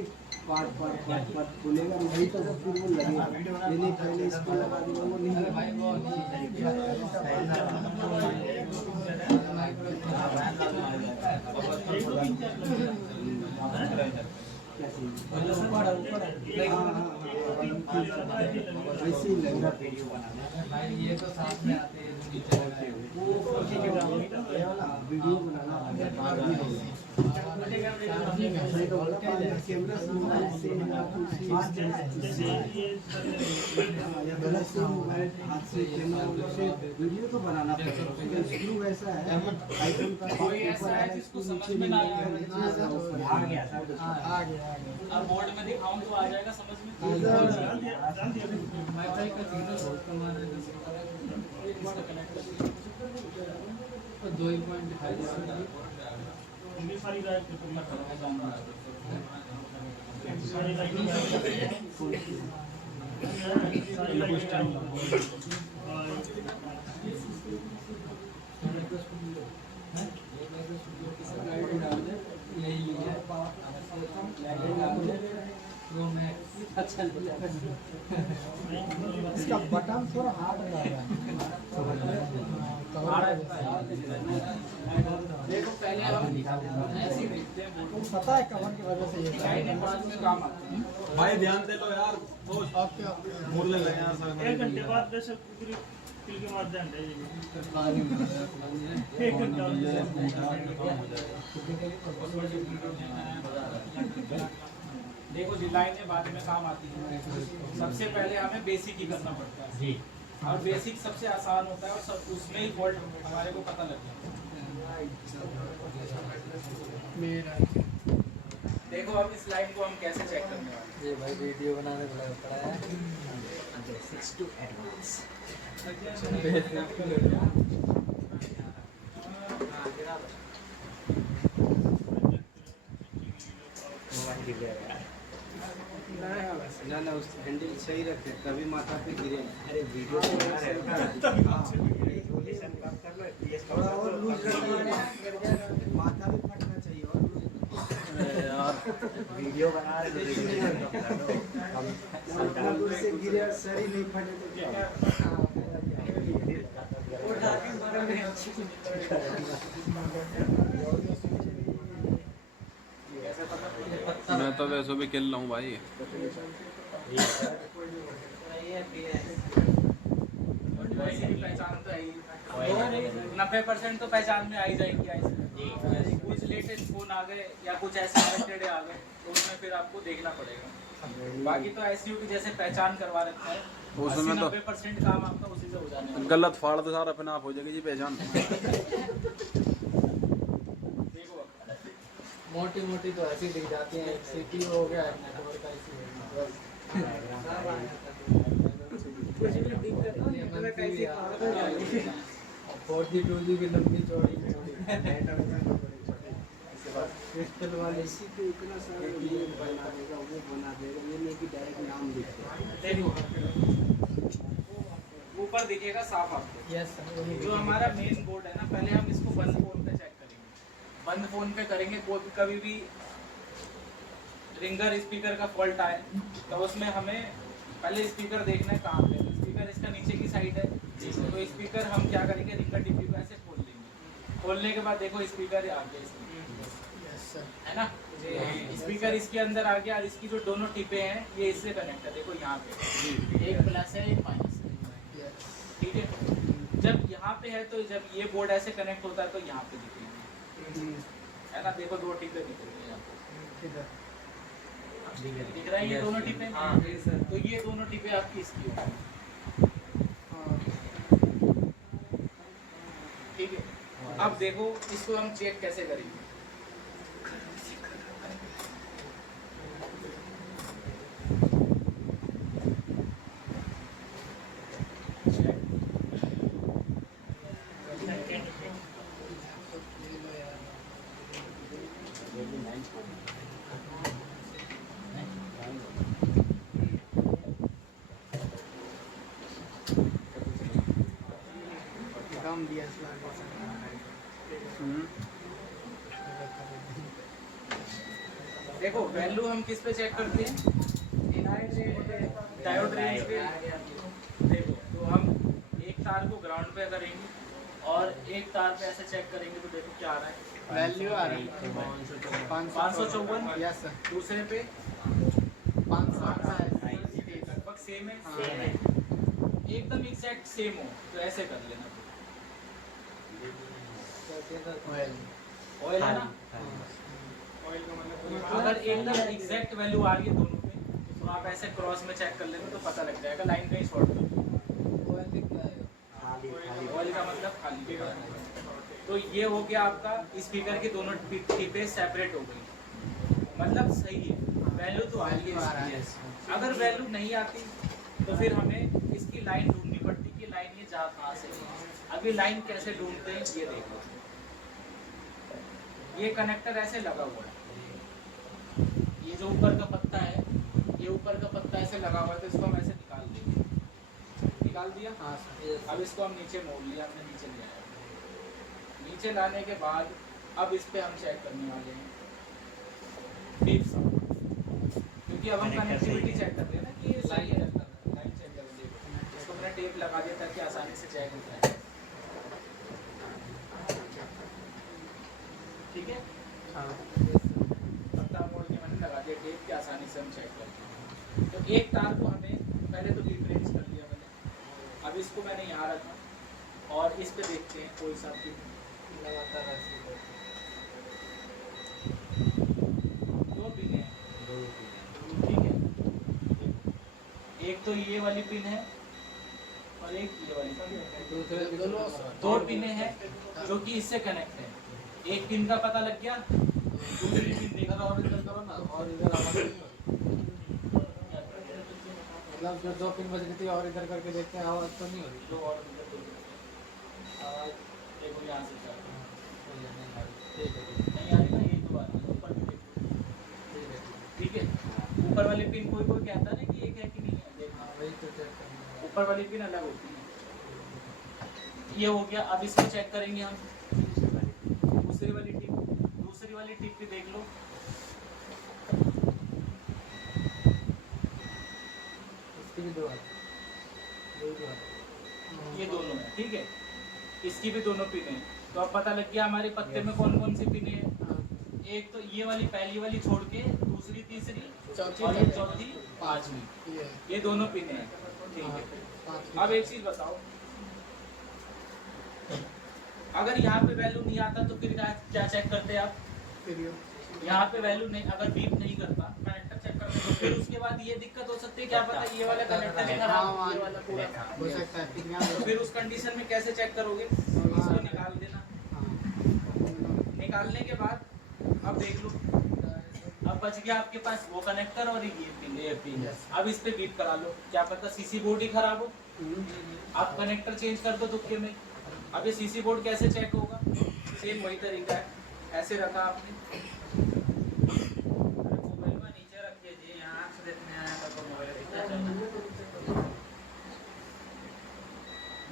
पार्ट खुलेगा नहीं तो फिर वो लगेगा। मैंने पहले इसको लगा दिया वो नहीं ऐसे ही लगेगा। ये तो साथ में आते हैं वीडियो बनाना कैमरा से मोबाइल से हाथ से कैमरा से वीडियो तो बनाना पड़ेगा। स्क्रू वैसा है आईफोन का कोई ऐसा है जिसको समझ में ना आया आ गया अब बोर्ड में दिखाऊं तो आ जाएगा समझ में। वाईफाई का सिग्नल बहुत कम आ रहा है। इसका कनेक्ट कर 2.5 सारी रात अच्छा इसका बटन थोड़ा हार्ड लग रहा है। देखो पहले हम ऐसे ही देखते हैं पता है कवर की वजह से ये साइड में बाद में काम आता है। भाई ध्यान दे लो यार। बोलने लगे यार सर। 1 घंटे बाद वैसे पूरी तिल के मार देंगे 1 घंटा देखो जी लाइनें बाद में काम आती है। सबसे पहले हमें बेसिक ही करना पड़ता है जी। और बेसिक सबसे आसान होता है और सब उसमें ही फॉल्ट हमारे को पता लग जाता है। देखो अब इस लाइन को हम कैसे चेक करने वाले हैं। ये भाई वीडियो बनाने को लगा पड़ा है। Basics to advance. ना उस हैंडल सही रखे तभी माथा पे गिरे। अरे वीडियो थोड़ा और लूज रखना, माथा भी फटना चाहिए और यार वीडियो बना रहे हम से गिरे और सर ही नहीं फटे तो क्या मैं तो वैसे भी खेल रहा हूँ भाई। पहचान तो आई 90% तो पहचान में आ ही जाएगी ऐसे। कुछ लेटेस्ट फोन आ गए या कुछ ऐसे कनेक्टेड आ गए तो उसमें फिर आपको देखना पड़ेगा। बाकी तो SU की जैसे पहचान करवा रखा है उसमें तो 90% काम आपका उसी से हो जाने वाला है। गलत फाड़ तो सारा अपने आप हो जाएगी जी पहचान। देखो मोटी मोटी तो ऐसी दिख जाती है। CPU हो गया नेटवर्क का इशू है। 4G 2G की लंबी चौड़ी क्रिस्टल वाले इसी को इतना सारा ये बना देगा वो बना देगा। ये नहीं कि डायरेक्ट नाम लिखते देखो ऊपर दिखेगा साफ आपको। यस जो हमारा मेन बोर्ड है ना पहले हम इसको बंद फोन पे चेक करेंगे। बंद फोन पे करेंगे कभी भी रिंगर स्पीकर का फॉल्ट आए तो उसमें हमें पहले स्पीकर देखना है कहाँ पे। स्पीकर इसका नीचे की साइड है तो स्पीकर हम क्या करेंगे रिंगर डिब्बी को ऐसे खोल लेंगे। खोलने के बाद देखो स्पीकर आ गया है ना। स्पीकर इसके अंदर आ गया और इसकी जो दोनों टिपे हैं ये इससे कनेक्ट है। देखो यहाँ पे एक प्लस है एक माइनस है। ठीक ठीक है। जब यहाँ पे है तो जब ये बोर्ड ऐसे कनेक्ट होता है तो यहाँ पे दिखेगी, है ना। देखो दो टिपे दिख रही है यहाँ पे, दिख रहा है ये दोनों टिपे। तो ये दोनों टिपे आपकी इसकी होगी, ठीक है। अब देखो इसको हम चेक कैसे करेंगे। देखो वैल्यू हम किस पे चेक करते हैं, डायोड रेंज पे। देखो तो हम एक तार को ग्राउंड पे करेंगे और एक तार पे ऐसे चेक करेंगे तो देखो क्या आ रहा है, वैल्यू आ रही है 554। Yes sir. दूसरे पे 500 लगभग सेम है, एकदम एग्जैक्ट सेम हो तो ऐसे कर लेना। ऑयल है ना, ऑयल का मतलब अगर एकदम एग्जैक्ट वैल्यू आ रही है दोनों पे तो आप ऐसे क्रॉस में चेक कर लेंगे तो पता लग जाएगा लाइन कहीं शॉर्ट कर। ऑयल का मतलब खाली। तो ये हो गया आपका स्पीकर की दोनों टिपे सेपरेट हो गई, मतलब सही है, वैल्यू तो आ रही है। अगर वैल्यू नहीं आती तो फिर हमें इसकी लाइन ढूंढनी पड़ती कि लाइन ये जा कहाँ से। अभी लाइन कैसे ढूंढते हैं ये देखो, ये कनेक्टर ऐसे लगा हुआ है, ये जो ऊपर का पत्ता है, ये ऊपर का पत्ता ऐसे लगा हुआ है तो इसको हम ऐसे निकाल देंगे। निकाल दिया, हाँ अब इसको हम नीचे मोड़ लिया, हमने नीचे ले आया। नीचे लाने के बाद अब इस पे हम चेक करने वाले हैं बीप साउंड, क्योंकि अब हम कनेक्टिविटी चेक कर रहे हैं ना कि ये सही है। लाइन चेक कर रहे हैं, इसको मैंने टेप लगा दिया ताकि आसानी से चेक हो जाए, ठीक है। पत्ता मोड़ के मैंने लगा दिया टेप की, आसानी से हम चेक करते हैं। तो एक तार को हमें पहले तो डिफरेंस कर लिया मैंने, अब इसको मैंने यहाँ रखा और इस पे देखते हैं कोई सा भी दो पिन है, ठीक है। एक तो ये वाली पिन है और एक ये वाली पिन है, दो पिनें हैं जो कि इससे कनेक्ट है। एक पिन का पता लग गया, दूसरी पिन देखा और इधर करो ना, और इधर मतलब जो दो पिन बज रही थी और इधर करके देखते हैं आवाज तो नहीं हो रही। दो और इधर दो आवाज देखो यहाँ से चल नहीं आ रही ना, ये दो आ रही है ऊपर भी देखो, ठीक है। ऊपर वाली पिन कोई कोई कहता है ना कि एक है कि नहीं है, देखना वही तो चेक करना है। ऊपर वाली पिन अलग होती है। ये हो गया, अब इसको चेक करेंगे हम दूसरी वाली टिप भी देख लो। इसकी भी दो है, ये दोनों है, ठीक है। इसकी भी दोनों पिन है, तो अब पता लग गया हमारे पत्ते में कौन कौन सी पिन है। एक तो ये वाली पहली वाली छोड़ के दूसरी तीसरी और ये चौथी पांचवी, ये दोनों पिन है, ठीक है। अब एक चीज बताओ, अगर यहाँ पे वैल्यू नहीं आता तो फिर क्या चेक करते हैं आप? यहाँ पे वैल्यू नहीं, अगर बीप नहीं करता कनेक्टर चेक करते तो फिर उसके बाद ये दिक्कत हो सकती है, क्या पता ये वाला कनेक्टर ही खराब, ये वाला पूरा हो सकता है। तो फिर उस कंडीशन में कैसे चेक करोगे? इसको निकाल देना, निकालने के बाद अब देख लो, अब बच गया आपके पास वो कनेक्टर और ये पिन। अब इस पे बीप करा लो, क्या पता सीसी बोर्ड ही खराब हो, आप कनेक्टर चेंज कर दो तुक्के में। अब ये सीसी बोर्ड कैसे चेक होगा? सेम वही तरीका है, ऐसे रखा आपने, नीचे रख दीजिए, यहाँ से देखने आया था तो मोबाइल दिखता चलना।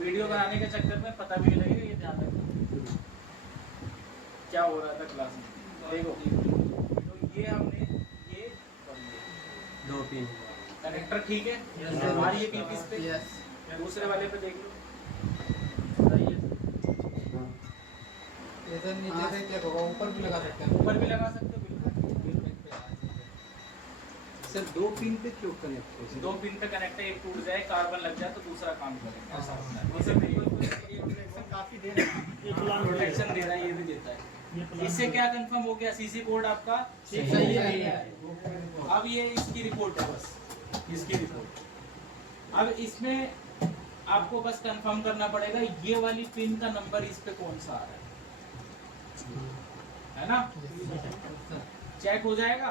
वीडियो बनाने के चक्कर में पता भी नहीं लगेगा, ये ध्यान रखना क्या हो रहा था क्लास में। देखो तो ये हमने ये दो पिन कनेक्टर, ठीक है। हमारी ये पिन किस पे? दूसरे वाले पे देख लो, इधर नीचे से क्या होगा, ऊपर भी लगा सकते हैं, ऊपर भी लगा सकते हो बिल्कुल। सर 2 पिन पे क्यों कनेक्ट हो? 2 पिन पे कनेक्ट है, एक टूट जाए, कार्बन लग जाए तो दूसरा काम करेगा, ऐसा होता है। काफी देर ये प्लान प्रोटेक्शन दे रहा है, ये भी देता है। ये प्लान इससे क्या कंफर्म हो गया, सीसी कोड आपका सही है। अब ये इसकी रिपोर्ट है, बस इसकी रिपोर्ट। अब इसमें आपको बस कंफर्म करना पड़ेगा ये वाली पिन का नंबर इस पे कौन सा आ रहा है ना? चेक हो जाएगा।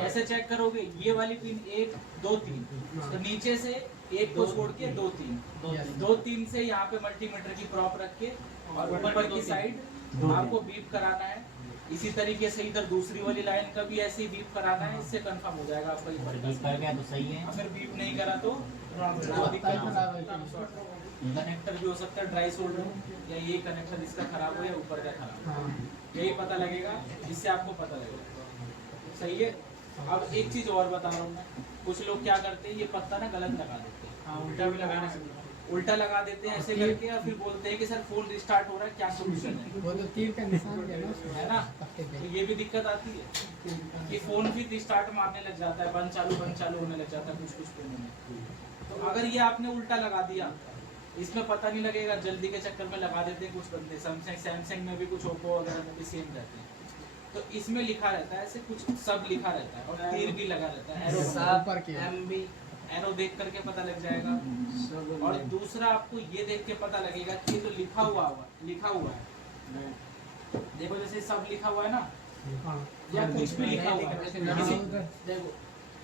ऐसे चेक करोगे, ये वाली पिन 1 2 3, तो नीचे से 1 को छोड़ के 2 3 2 3 से यहाँ पे मल्टीमीटर की प्रॉप रख के और ऊपर की साइड आपको बीप कराना है। इसी तरीके से इधर दूसरी वाली लाइन का भी ऐसे ही बीप कराना है, इससे कंफर्म हो जाएगा आपका ये बीप कर गया तो सही है। अगर बीप नहीं करा तो कनेक्टर भी हो सकता है ड्राई सोल्डर, या ये कनेक्टर इसका खराब हो या ऊपर का खराब हो, यही पता लगेगा, इससे आपको पता लगेगा। सही है। अब एक चीज और बता रहा हूँ मैं, कुछ लोग क्या करते हैं, ये पत्ता ना गलत लगा देते हैं। हाँ, उल्टा भी लगाना चाहिए, उल्टा लगा देते हैं ऐसे करके, और फिर बोलते हैं कि सर फोन रिस्टार्ट हो रहा है, क्या सोल्यूशन है? वो तो तीर का निशान है ना? तो ये भी दिक्कत आती है कि फोन भी रिस्टार्ट मारने लग जाता है, बंद चालू होने लग जाता है कुछ फोनों में। तो अगर ये आपने उल्टा लगा दिया, इसमें पता नहीं लगेगा, जल्दी के चक्कर में लगा देते हैं कुछ बंदे, सैमसंग में भी कुछ, ओप्पो वगैरह में भी सेम रहते हैं। तो इसमें लिखा रहता है ऐसे कुछ सब लिखा रहता है, और तीर भी लगा रहता है, एरो एरो देख करके पता लग जाएगा। और दूसरा आपको ये देख के पता लगेगा कि ये तो लिखा हुआ है, देखो जैसे सब लिखा हुआ है ना, या कुछ भी लिखा हुआ है, देखो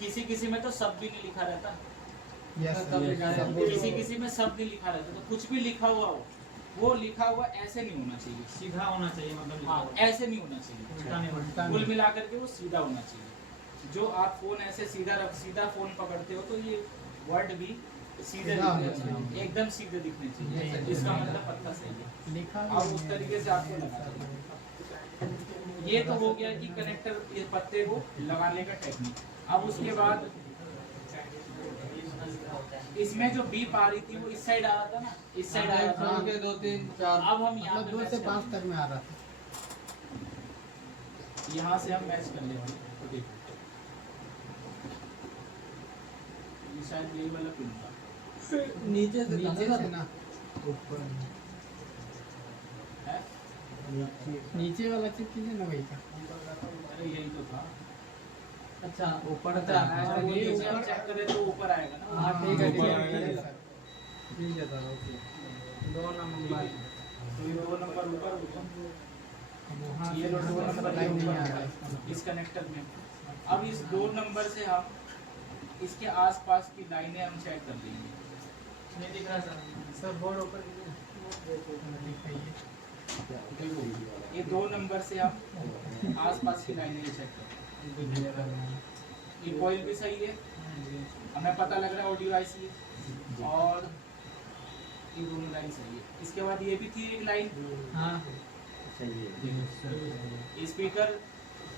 किसी में तो सब भी नहीं लिखा रहता, किसी में सब नहीं लिखा रहता, तो कुछ भी लिखा हुआ हो, वो लिखा हुआ ऐसे नहीं होना चाहिए, सीधा होना चाहिए, मतलब हाँ ऐसे नहीं होना चाहिए, कुल मिला करके वो सीधा होना चाहिए। जो आप फोन ऐसे सीधा फोन पकड़ते हो तो ये वर्ड भी सीधे दिखने चाहिए, एकदम सीधे दिखने चाहिए, इसका मतलब पत्ता सही है। अब उस तरीके से आपको लगाना है। ये तो हो गया कि कनेक्टर इस पत्ते को लगाने का टेक्निक। अब उसके बाद इसमें जो बीप आ रही थी वो इस साइड आ रहा था ना, इस साइड आ रहा था, 2 3 4, अब हम यहाँ पे 2 से 5 तक में आ रहा था। यहाँ से हम मैच कर लेंगे, तो देखो ये शायद यही वाला पिन था, नीचे से ना ऊपर है? नीचे वाला चिप कीजिए ना, वही का। अरे यही तो था। अच्छा ऊपर और वो नीचे हम चेक करें तो ऊपर आएगा ना। हाँ ठीक है, ऊपर ठीक आएगा। है सर। ठीक है सर, ओके। 2 नंबर तो ये 2 नंबर ऊपर होगा, हाँ, ये 2 नंबर लाइन ऊपर नहीं आ रहा होगा है इस कनेक्टर में। अब इस 2 नंबर से हम इसके आसपास की लाइनें हम चेक कर लेंगे। नहीं दिख रहा सर। सर बोर्ड ऊपर कीजिए। ये 2 नंबर से हम आसपास की लाइनें चेक करें। ये कॉइल भी सही है, हमें पता लग रहा है ऑडियो आईसी है, और ये दोनों लाइन सही है। इसके बाद ये भी थी एक लाइन, हाँ स्पीकर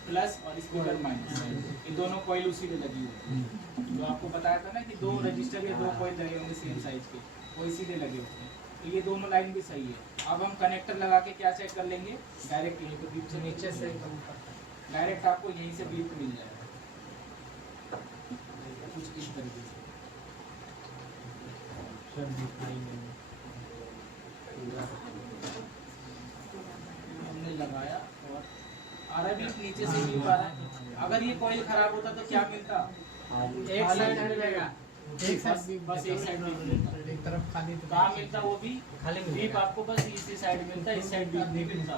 प्लस और स्पीकर माइनस, ये दोनों कॉइल उसी में लगी हुई है। तो आपको बताया था ना कि 2 रजिस्टर या 2 कॉइल लगे होंगे सेम साइज के, वो इसीलिए लगे होते हैं। तो ये दोनों लाइन भी सही है। अब हम कनेक्टर लगा के क्या चेक कर लेंगे, डायरेक्ट यहीं पे बीप से नीचे से डायरेक्ट आपको यहीं से बीप मिल जाएगा, कुछ इस तरीके से। हमने लगाया और आ रहा भी नीचे से बीप आ रहा है। अगर ये कॉइल खराब होता तो क्या मिलता, एक साइड मिलेगा, एक बस साइड बस एक साइड में मिलता। एक तरफ खाली तो कहाँ मिलता वो भी खाली बीप आपको बस इसी साइड मिलता है, इस साइड बीप नहीं मिलता,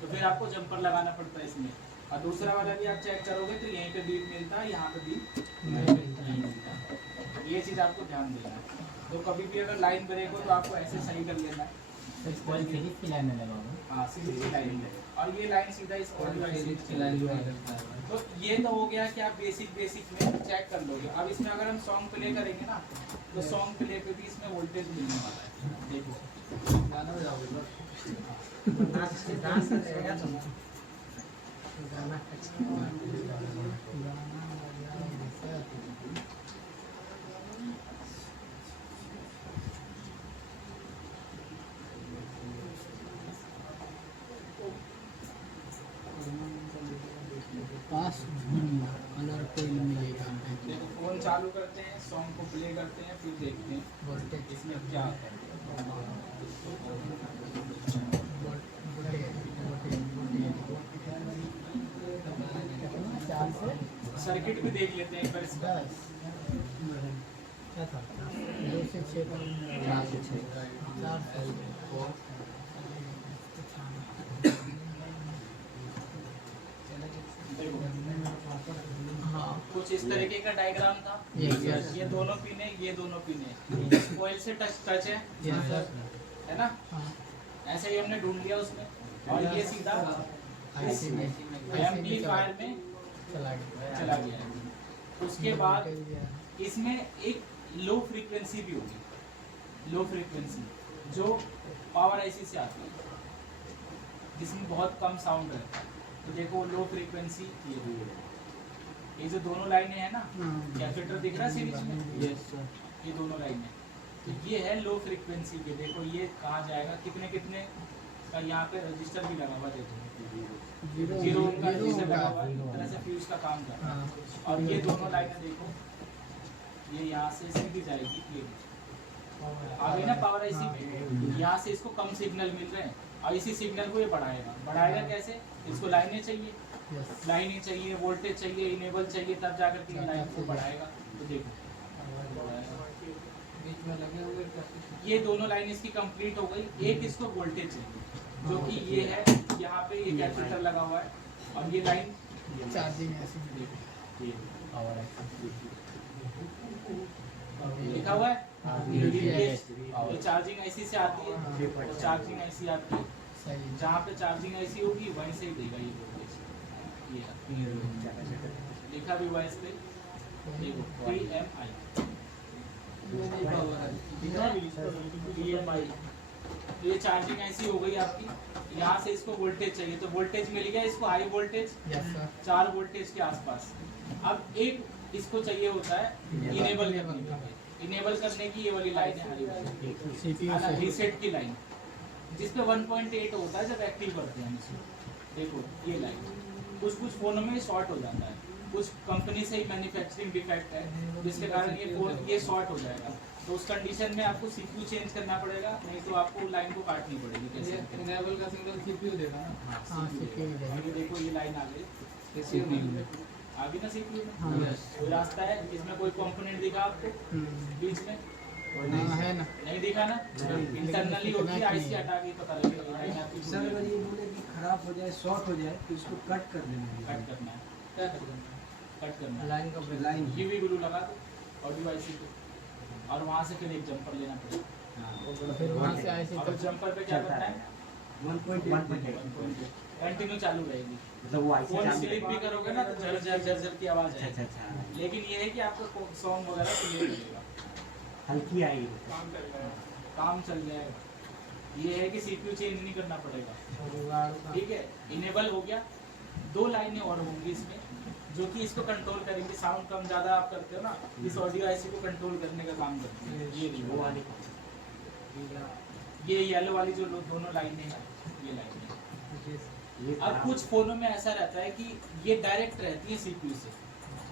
तो फिर आपको जंपर लगाना पड़ता है इसमें। और दूसरा वाला भी आप चेक करोगे तो यहीं पे बीप मिलता है, यहाँ पे बीप नहीं मिलता। ये चीज़ आपको ध्यान देना है। तो कभी भी अगर लाइन ब्रेक हो तो आपको ऐसे सही कर लेना है। कॉइल सीरीज की लाइन में लगाओगे। हाँ सीरीज की लाइन है, और ये लाइन सीधा इस सीरीज की लाइन में। तो ये तो हो गया कि आप बेसिक में चेक कर लोगे। अब इसमें अगर हम सॉन्ग प्ले करेंगे ना, तो सॉन्ग प्ले पे भी इसमें वोल्टेज मिलने वाला है। देखो गाना बजाओगे बस। गाना पास कलर कोई मिलेगा। चालू करते हैं, सॉन्ग को प्ले करते हैं, फिर देखते हैं वोल्टेज इसमें क्या होता है। सर्किट भी देख लेते हैं एक बार इसका। क्या था 2 से 6 4 से 6 हाँ कुछ इस तरीके का डायग्राम था। Yes. ये दोनों पिने, ये दोनों पिने, कोयल से टच है, यस सर है ना? हाँ ऐसे ही हमने ढूंढ लिया उसमें, और ये सीधा आईसी में एम्पलीफायर में चला गया है। उसके बाद इसमें एक लो फ्रीक्वेंसी भी होगी, लो फ्रीक्वेंसी जो पावर आईसी से आती है, जिसमें बहुत कम साउंड रहता है। तो देखो लो फ्रीक्वेंसी ये जो दोनों लाइनें हैं ना, कैपेसिटर दिख रहा है सीरीज में, यस सर। ये दोनों लाइनें, तो ये है लो फ्रीक्वेंसी के। देखो ये कहाँ जाएगा, कितने कितने का यहाँ पे रजिस्टर भी लगा हुआ, देखो जीरो का रजिस्टर लगा हुआ है, इस तरह से फ्यूज का काम कर रहा है। और ये दोनों लाइनें देखो, ये यहाँ से सीधी जाएगी, ये आगे ना पावर आईसी में, यहाँ से इसको कम सिग्नल मिल रहे हैं, और इसी सिग्नल को ये बढ़ाएगा कैसे? इसको लाइनें चाहिए, लाइनें चाहिए, वोल्टेज चाहिए, इनेबल चाहिए, तब जाकर के लाइन को बढ़ाएगा। तो देखो बीच में लगे हुए ये दोनों लाइन इसकी कंप्लीट हो गई। एक इसको वोल्टेज चाहिए, जो कि ये है, यहाँ पे ये कैपेसिटर लगा हुआ है, और ये लाइन चार्जिंग ऐसी लिखा हुआ है। ये चार्जिंग आईसी से आती है, और चार्जिंग आईसी आती है, सही जहाँ पे चार्जिंग आईसी होगी वहीं से ही देगा ये वोल्टेज। ये लिखा भी हुआ है इस पे, देखो PMI, PMI। तो ये चार्जिंग ऐसी हो गई आपकी। यहाँ से इसको वोल्टेज चाहिए, तो वोल्टेज मिल गया इसको, high voltage yes sir 4 voltage के आसपास। अब एक इसको चाहिए होता है इनेबल करने के लिए, इनेबल करने की ये वाली लाइन है हरी वाली, सीपीयू से रीसेट की लाइन, जिसपे 1.8 होता है जब एक्टिव करते हैं हम इसको। देखो ये लाइन कुछ फोनों में शॉर्ट हो जाता है, कुछ कंपनी से ही मैन्युफैक्चरिंग डिफेक्ट है, जिसके कारण ये फोन ये शॉर्ट हो जाएगा। तो उस कंडीशन में आपको सीपीयू चेंज करना पड़ेगा, नहीं तो आपको लाइन को काटनी पड़ेगी। कैसे? इनेबल का सिग्नल सीपीयू देगा ना। हाँ सीपीयू देगा। अभी देखो ये लाइन आ गई, आगे ना सीपीयू में हाँ कोई रास्ता है जिसमें कोई कंपोनेंट दिखा आपको बीच में? है ना नहीं दिखा ना, इंटरनली होती है, आईसी हटा के पता लगेगा लाइन आपकी। सर अगर ये बोले कि खराब हो जाए, शॉर्ट हो जाए, तो इसको कट कर देना है। कट करना है, क्या करना है? कट करना है, लाइन का लाइन यूवी ग्लू लगा दो ऑडियो आईसी पे, और वहाँ से फिर एक जंपर लेना पड़ेगा, फिर वहाँ से आईसी और उस जंपर पे क्या करना है? 1.8 कंटिन्यू चालू रहेगी। मतलब वो फोन स्लिप भी करोगे ना तो झर की आवाज है। अच्छा लेकिन ये है कि आपको सॉन्ग वगैरह क्लियर मिलेगा, हल्की आएगी। काम चल जाएगा। ये है कि सीपीयू चेंज नहीं करना पड़ेगा। ठीक है, इनेबल हो गया। 2 लाइनें और होंगी इसमें जो कि इसको कंट्रोल करेंगे। साउंड कम ज़्यादा आप करते हो ना, इस ऑडियो आईसी को कंट्रोल करने का काम करते हैं। ये येलो वाली जो दोनों लाइनें हैं, ये लाइनें। अब कुछ फोनों में ऐसा रहता है कि ये डायरेक्ट रहती है सीपीयू से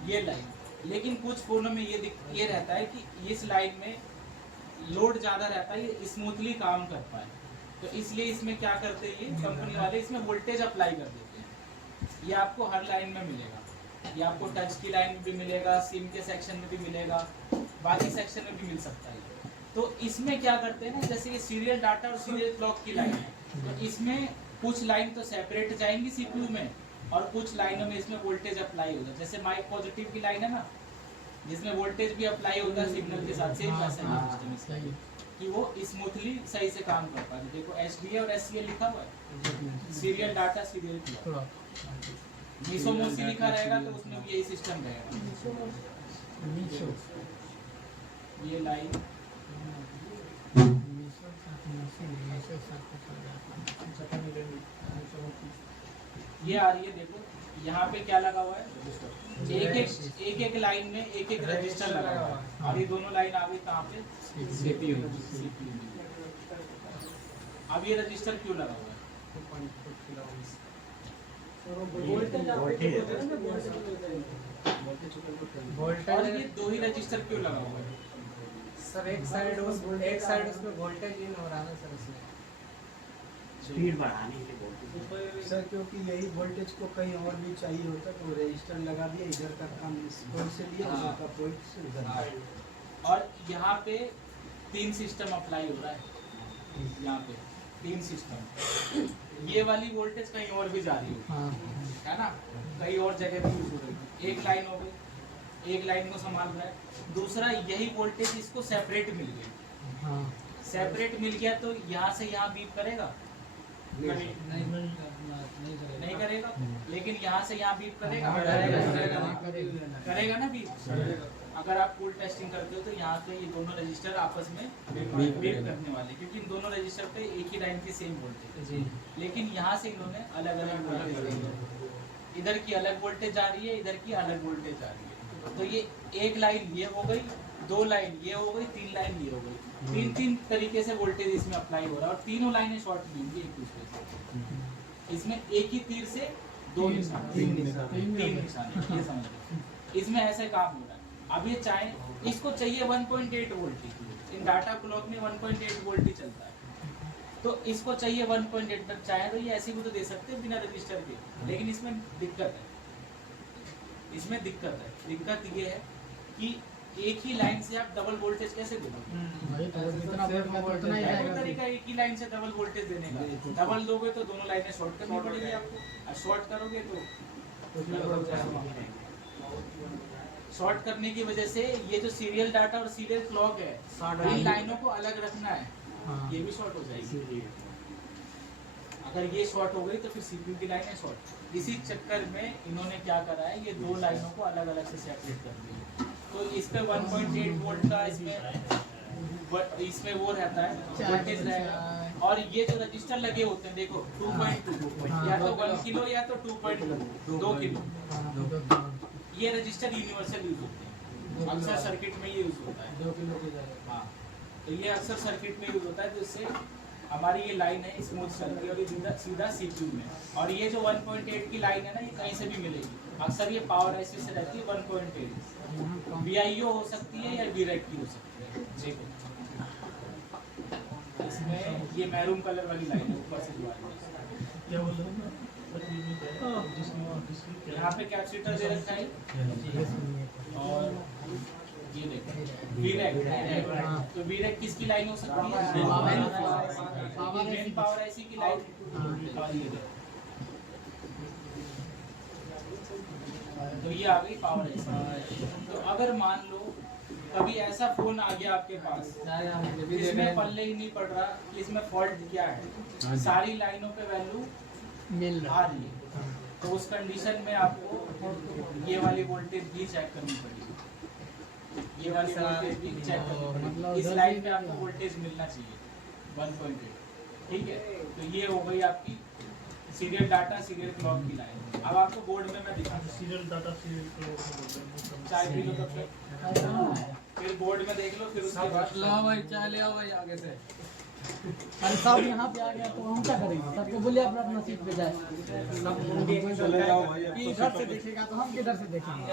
ये लाइन, लेकिन कुछ फोनों में ये रहता है कि इस लाइन में लोड ज़्यादा रहता है, ये स्मूथली काम कर पाए। तो इसलिए इसमें क्या करते हैं ये कंपनी वाले, इसमें वोल्टेज अप्लाई कर देते हैं। ये आपको हर लाइन में मिलेगा, ये आपको टच की लाइन में भी मिलेगा, सिम के सेक्शन में भी मिलेगा, बाकी सेक्शन में भी मिल सकता है। तो इसमें क्या करते हैं ना, जैसे ये सीरियल डाटा और सीरियल क्लॉक की लाइन है, तो इसमें कुछ लाइन तो सेपरेट जाएंगी सीपीयू में, और कुछ लाइनों में इसमें वोल्टेज अप्लाई होगा। जैसे माइक पॉजिटिव की लाइन है ना, जिसमें वोल्टेज भी अप्लाई होता है सिग्नल के साथ, सेम वैसे सिस्टम कि वो स्मूथली सही से काम कर पाए। देखो SDA और SCL लिखा हुआ है, serial data serial clock. MISO MOSI लिखा रहेगा तो उसमें भी यही सिस्टम रहेगा। ये लाइन ये आ रही है, देखो यहाँ पे क्या लगा हुआ है, एक लाइन में एक रजिस्टर लगा हुआ है, और ये दोनों लाइन आ गई कहाँ पे? सीपीयू। अब ये रजिस्टर क्यों लगा हुआ है? वोल्टेज ऊपर को करना। और ये वोल्टेज 2 ही रजिस्टर क्यों लगा हुआ है? सर एक साइड उसमें वोल्टेज इन हो रहा है सर इसमें। स्पीड बढ़ाने के लिए बोलते सर क्योंकि यही वोल्टेज को कहीं और भी चाहिए होता तो रजिस्टर लगा दिया, इधर का काम इस पॉइंट से लिया, हाँ। उधर का पॉइंट से उधर। हाँ। और यहाँ पे 3 सिस्टम अप्लाई हो रहा है, यहाँ पे 3 सिस्टम। ये वाली वोल्टेज कहीं और भी जा रही है, है ना, कहीं और जगह भी यूज हो रही है। एक लाइन हो गई, एक लाइन को संभाल रहा है। दूसरा यही वोल्टेज इसको सेपरेट मिल गई, सेपरेट मिल गया तो यहाँ से यहाँ बीप करेगा? नहीं करेगा। लेकिन यहाँ से यहाँ बीप करेगा? करेगा ना बीप। अगर आप फुल टेस्टिंग करते हो तो यहाँ पे ये दोनों रजिस्टर आपस में बीप करने वाले, क्योंकि इन दोनों रजिस्टर पे एक ही लाइन की सेम वोल्टेज है। लेकिन यहाँ से इन्होंने अलग अलग वोल्टेज दी है, इधर की अलग वोल्टेज जा रही है, इधर की अलग वोल्टेज जा रही है। तो ये एक लाइन ये हो गई, 2 लाइन ये हो गई, 3 लाइन ये हो गई। 3 तरीके से वोल्टेज इसमें अप्लाई हो रहा है और तीनों लाइनें शॉर्ट भी होंगी एक दूसरे से। इसमें एक ही तीर से 2 निशान, 3 निशान, ये समझ लो। इसमें ऐसे काम हो रहा है। अब ये चाहे इसको चाहिए 1.8 वोल्ट, इन डाटा क्लॉक में 1.8 वोल्ट ही चलता है, तो इसको चाहिए 1.8 तक। चाहे तो ये ऐसे भी तो दे सकते हैं बिना रजिस्टर के, लेकिन इसमें दिक्कत है। इसमें दिक्कत ये है कि एक ही लाइन से आप डबल वोल्टेज कैसे दोगे? तरीका एक ही लाइन से डबल वोल्टेज देने का। डबल दोगे तो दोनों लाइनें शॉर्ट करनी पड़ेगी आपको, और शॉर्ट करोगे तो शॉर्ट करने की वजह से ये जो सीरियल डाटा और सीरियल क्लॉक है, इन लाइनों को अलग रखना है, ये भी शॉर्ट हो जाएगी। अगर ये शॉर्ट हो गई तो फिर सीपीयू की लाइनें शॉर्ट। इसी चक्कर में इन्होंने क्या करा है, ये 2 लाइनों को अलग अलग से सेपरेट कर दिया। तो इस पे 1.8 वोल्ट का इसमें वो रहता है, वोल्टेज रहेगा। और ये जो रजिस्टर लगे होते हैं देखो 2.2, या तो 1 किलो या तो 2.2, 2 किलो। ये रजिस्टर यूनिवर्सल यूज होते हैं, अक्सर सर्किट में ये यूज होता है। 2 किलो की जगह। हाँ, तो ये अक्सर सर्किट में यूज होता है, तो इससे हमारी ये लाइन है स्मूथ चलती है और ये सीधा सीपीयू में। और ये जो 1.8 की लाइन है ना, ये कहीं से भी मिलेगी। अक्सर ये पावर ऐसी से रहती है 1.8, VIO हो सकती है या डायरेक्ट की हो सकती है। देखो इसमें ये मैरून कलर वाली लाइन है ऊपर से जो आ रही है। क्या बोल रहे हो? जिसकी यहाँ पे कैपेसिटर दे रखा है और ये देखो VREC। तो VREC किसकी लाइन हो सकती है? मेन पावर ऐसी की लाइन। और ये देखो, तो ये आ गई पावर ऐसी। तो अगर मान लो कभी ऐसा फोन आ गया आपके पास इसमें पल्ले ही नहीं पड़ रहा कि इसमें फॉल्ट क्या है, सारी लाइनों पे वैल्यू मिल आ रही है, तो उस कंडीशन में आपको ये वाली वोल्टेज भी चेक करनी पड़ेगी। ये वाली वोल्टेज भी चेक करनी पड़ेगी। इस लाइन पे आपको वोल्टेज मिलना चाहिए 1.8, ठीक है। तो ये हो गई आपकी सीरियल डाटा सीरियल क्लॉक की लाइन। अब आपको बोर्ड में मैं दिखाता हूँ, सीरियल डाटा सीरियल को चाय पी लो तब तक, फिर बोर्ड में देख लो, फिर उसके बाद लाओ भाई, चाय ले आओ भाई आगे से। अरे साहब यहाँ पे आ गया तो हम क्या करेंगे? सबको बोलिए अपना अपना सीट पे जाए। चले जाओ भाई, अब तो इधर से देखेगा तो हम किधर से देखेंगे?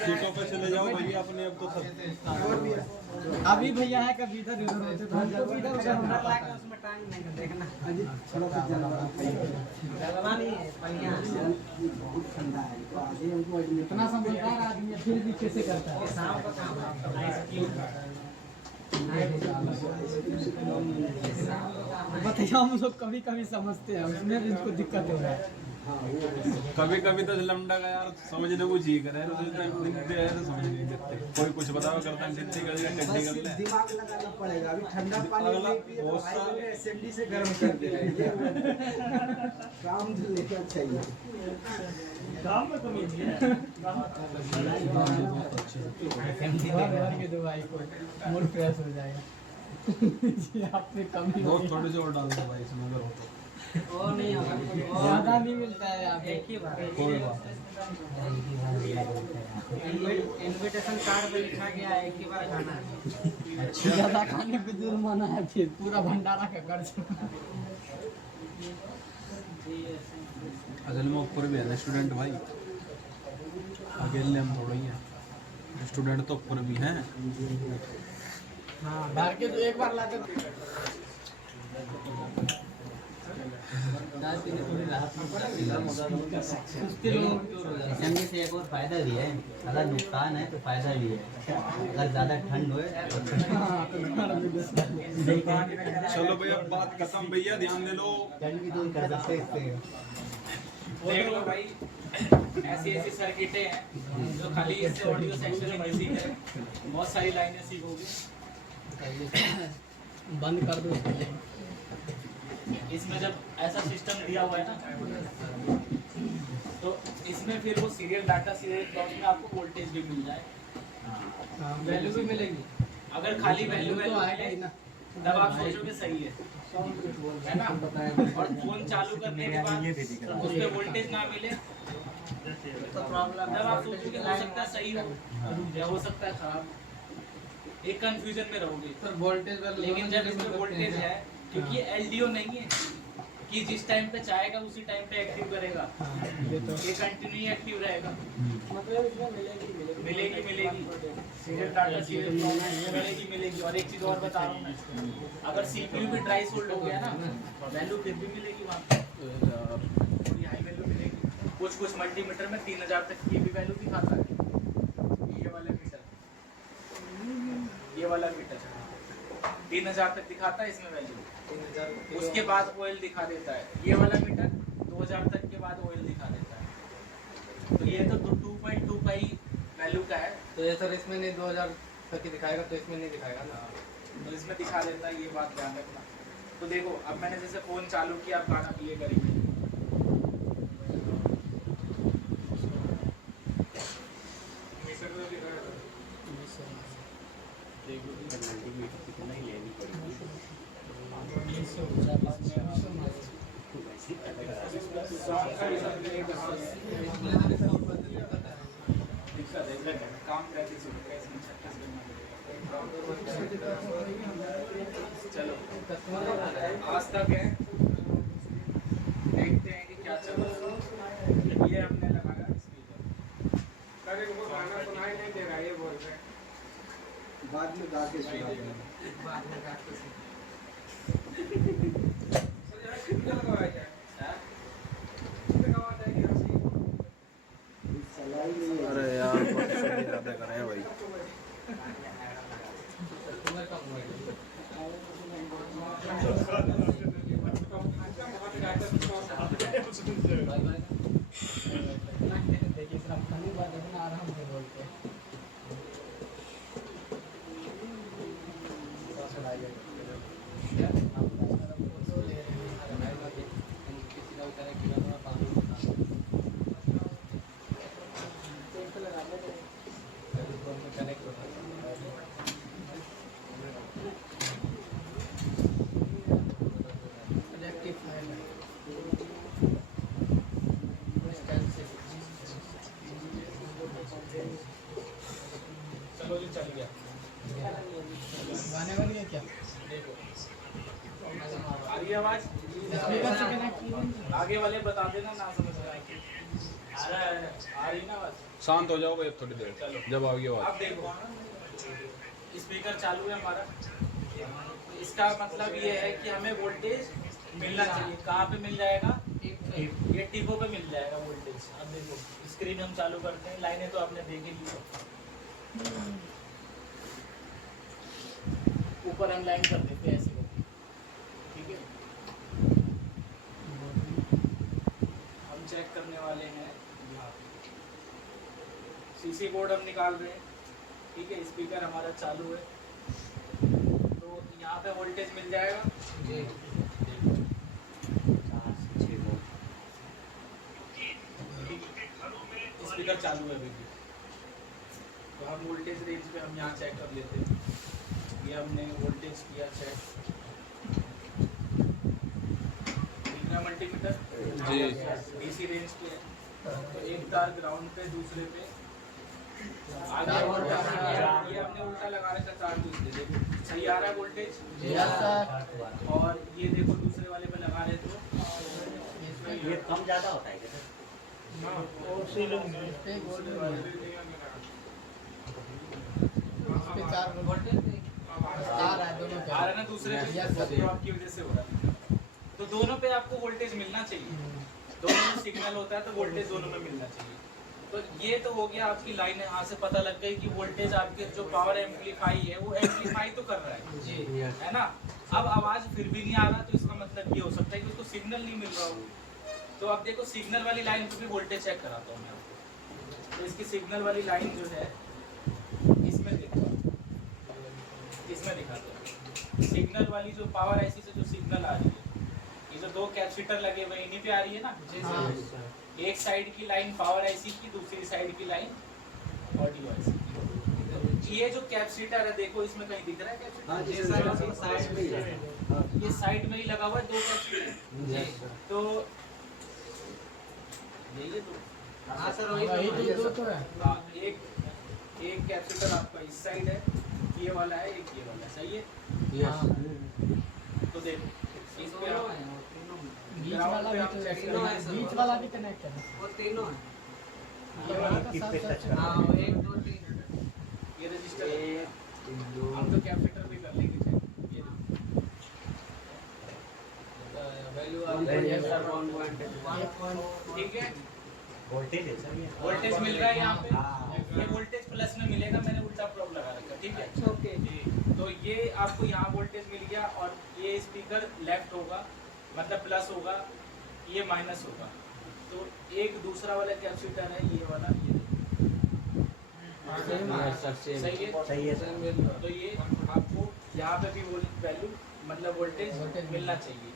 सीटों पे चले जाओ भैया अपने। अब तो सब अभी भैया है कभी इधर उधर होते तो हमको भी इधर उधर होना पड़ता है। उसमें टाइम नहीं देखना। अजी थोड़ा सा जलवा जलवा नहीं है, बढ़िया। बहुत ठंडा है, तो आगे हमको एडमिट इतना समझदार आदमी है फिर भी कैसे करता है? शाम को काम है। बताइए, हम लोग कभी कभी समझते हैं, उसमें भी इसको दिक्कत हो रहा है। कभी कभी तो लमडा का यार समझने को जी करे, तो दिखते हैं तो समझ नहीं देते। कोई कुछ बताओ करता है, टिट्टी कर दिया, टिट्टी कर दिया। दिमाग लगाना पड़ेगा। अभी ठंडा पानी नहीं पिए तो भाई लोग एसएमडी से गर्म कर दे रहे हैं। काम तो लेना चाहिए। काम में कमी नहीं है। घर के दो भाई को मूड फ्रेश हो जाएगा। आपसे कमी बहुत थोड़े से और डाल दो भाई इसमें अगर हो तो। वो नहीं होगा, ज्यादा नहीं मिलता है यहाँ पे। एक ही बार। कोई बात इनविटेशन कार्ड पे लिखा गया है एक ही बार खाना है। ज्यादा खाने पे जुर्माना है, फिर पूरा भंडारा का खर्च। असल में ऊपर भी है ना स्टूडेंट भाई, अकेले हम थोड़ा ही हैं, स्टूडेंट तो ऊपर भी हैं। हाँ घर के तो एक बार लाते एसएमजी से एक और फायदा भी है, अगर नुकसान है तो फायदा भी है। अगर ज़्यादा ठंड होए चलो भैया बात खत्म भैया, ध्यान दे लो। ठंड भी दूर कर सकते हैं इससे। देख लो भाई, ऐसी ऐसी सर्किटें हैं जो खाली इससे ऑडियो सेक्शन में नहीं सीख है, बहुत सारी लाइनें सीखोगे। बंद कर दो इसमें जब ऐसा सिस्टम दिया हुआ है ना, तो इसमें फिर वो सीरियल डाटा सीरियल क्लॉक में आपको वोल्टेज भी मिल जाए, वैल्यू भी मिलेगी। अगर खाली वैल्यू तो आएगा ही ना। तब आप सोचोगे सही है ना। और फोन चालू करने के बाद उस पे वोल्टेज ना मिले तो प्रॉब्लम, तब आप सोचोगे हो सकता है सही हो या हो सकता है खराब, एक कंफ्यूजन में रहोगे। सर वोल्टेज लेकिन जब इसमें वोल्टेज है, क्योंकि ये एलडीओ नहीं है कि जिस टाइम पे चाहेगा उसी टाइम पे एक्टिव करेगा, ये कंटिन्यू एक्टिव रहेगा। मतलब इसमें मिलेगी सीरियल डाटा सीरियल मिलेगी। और एक चीज और बता रहा हूँ मैं, अगर सीपीयू भी ड्राई सोल्ड हो गया ना, वैल्यू फिर भी मिलेगी वहाँ पे, थोड़ी हाई वैल्यू मिलेगी। कुछ मल्टीमीटर में 3000 तक की भी वैल्यू दिखाता है। ये वाला मीटर 3000 तक दिखाता है इसमें वैल्यू। उसके बाद ऑयल दिखा देता है। ये वाला मीटर 2000 तक के बाद ऑयल दिखा देता है। तो ये तो 2.2 पाई वैल्यू का है, तो ये सर इसमें नहीं 2000 तक ही दिखाएगा, तो इसमें नहीं दिखाएगा ना। तो इसमें दिखा देता है, ये बात ध्यान रखना। तो देखो अब मैंने जैसे फोन चालू किया, आप गाना प्ले करेंगे, काम प्रैक्टिस होगा इसमें 36 चलो आज तक है, देखते हैं कि क्या चल रहा है। ये हमने लगाया स्पीकर, अरे वो गाना सुनाई नहीं दे रहा है, ये बोल रहे हैं। बाद में गा के सुना देना। सर यार कितना लगाया जाए? कितना लगाया जाएगी ऐसे? सलाह ही नहीं है। अरे यार ज्यादा कर रहे हैं भाई। देखिए सर हम खाली बात है ना, आराम से बोलते हैं। चलो जी चल गया। गाने वाली है क्या? आ रही है आवाज? स्पीकर से कनेक्ट कीजिए। आगे वाले बता देना ना समझ में आए। आ रही ना आवाज? शांत हो जाओ भाई थोड़ी देर, जब आओगी अब आवाज। देखो स्पीकर चालू है हमारा, इसका मतलब ये है कि हमें वोल्टेज मिलना चाहिए। कहाँ पे मिल जाएगा? ये टिपो पे मिल जाएगा वोल्टेज। अब देखो स्क्रीन हम चालू करते हैं, लाइनें तो आपने देखी ली, ऊपर हम लाइन कर देते हैं ऐसे करके, ठीक है। हम चेक करने वाले हैं, सीसी बोर्ड हम निकाल रहे हैं, ठीक है। स्पीकर हमारा चालू है, तो यहाँ पे वोल्टेज मिल जाएगा। स्पीकर चालू है अभी भी, तो हम वोल्टेज रेंज पे हम यहाँ चेक कर लेते हैं। ये हमने वोल्टेज किया चेक, मल्टीमीटर जी डीसी रेंज पे है, तो एक तार ग्राउंड पे, दूसरे पे आगे ये हमने उल्टा लगा रखा तार, दूसरे देखो सही आ रहा है वोल्टेज। और ये देखो दूसरे वाले पे लगा रहे तो ये कम ज़्यादा होता है क्या सर? और सीलिंग में इस पे गोल्ड में है। इस पे 4 वोल्टेज आ रहा है दोनों पे। आ रहा है ना, दूसरे पे Yes, sir. ड्रॉप की वजह से हो रहा है। तो दोनों पे आपको वोल्टेज मिलना चाहिए, दोनों में सिग्नल होता है तो वोल्टेज दोनों में मिलना चाहिए। तो ये तो हो गया आपकी लाइन, यहाँ से पता लग गई कि वोल्टेज आपके जो पावर एम्पलीफाई है वो एम्पलीफाई तो कर रहा है जी है ना। अब आवाज फिर भी नहीं आ रहा, तो इसका मतलब ये हो सकता है कि उसको सिग्नल नहीं मिल रहा हो। तो अब देखो सिग्नल वाली लाइन पे भी वोल्टेज चेक कराता हूँ मैं आपको। तो इसकी सिग्नल वाली लाइन जो है इसमें देखो, इसमें दिखाता हूँ सिग्नल वाली जो पावर ऐसी से जो सिग्नल आ रही है, ये जो 2 कैपेसिटर लगे हुए इन्हीं पे आ रही है ना। हाँ। एक साइड की लाइन पावर ऐसी की, दूसरी साइड की लाइन ऑडियो ऐसी की। ये जो कैपेसिटर है देखो इसमें कहीं दिख रहा है कैपेसिटर? हाँ जी जी, सर, सर, साइड में ही है। हाँ। ये साइड में ही लगा हुआ है 2 कैपेसिटर। Yes, sir. तो यही है तो हाँ सर वही वही तो तो है। हाँ, एक कैपेसिटर आपका इस साइड है, ये वाला है, एक ये वाला है, सही है। हाँ। तो देखो इस पे आप बीच वाला भी तो तीनों है सर। बीच वाला भी कनेक्ट है। वो तीनों है। ये वाला का साथ हाँ वो 1 2 3 ये रजिस्टर हम तो कैपेसिटर भी कर लेंगे check। ये वैल्यू ठीक है, वोल्टेज है सर ये। वोल्टेज मिल रहा है यहाँ पे, ये वोल्टेज प्लस में मिलेगा, मैंने उल्टा प्रोब लगा रखा, ठीक है। ओके तो ये आपको यहाँ वोल्टेज मिल गया, और ये स्पीकर लेफ्ट होगा मतलब प्लस होगा, ये माइनस होगा। तो एक दूसरा वाला कैपेसिटर है ये वाला, ये सही है, सही है सर। तो ये आपको यहाँ पे भी वैल्यू मतलब वोल्टेज मिलना चाहिए।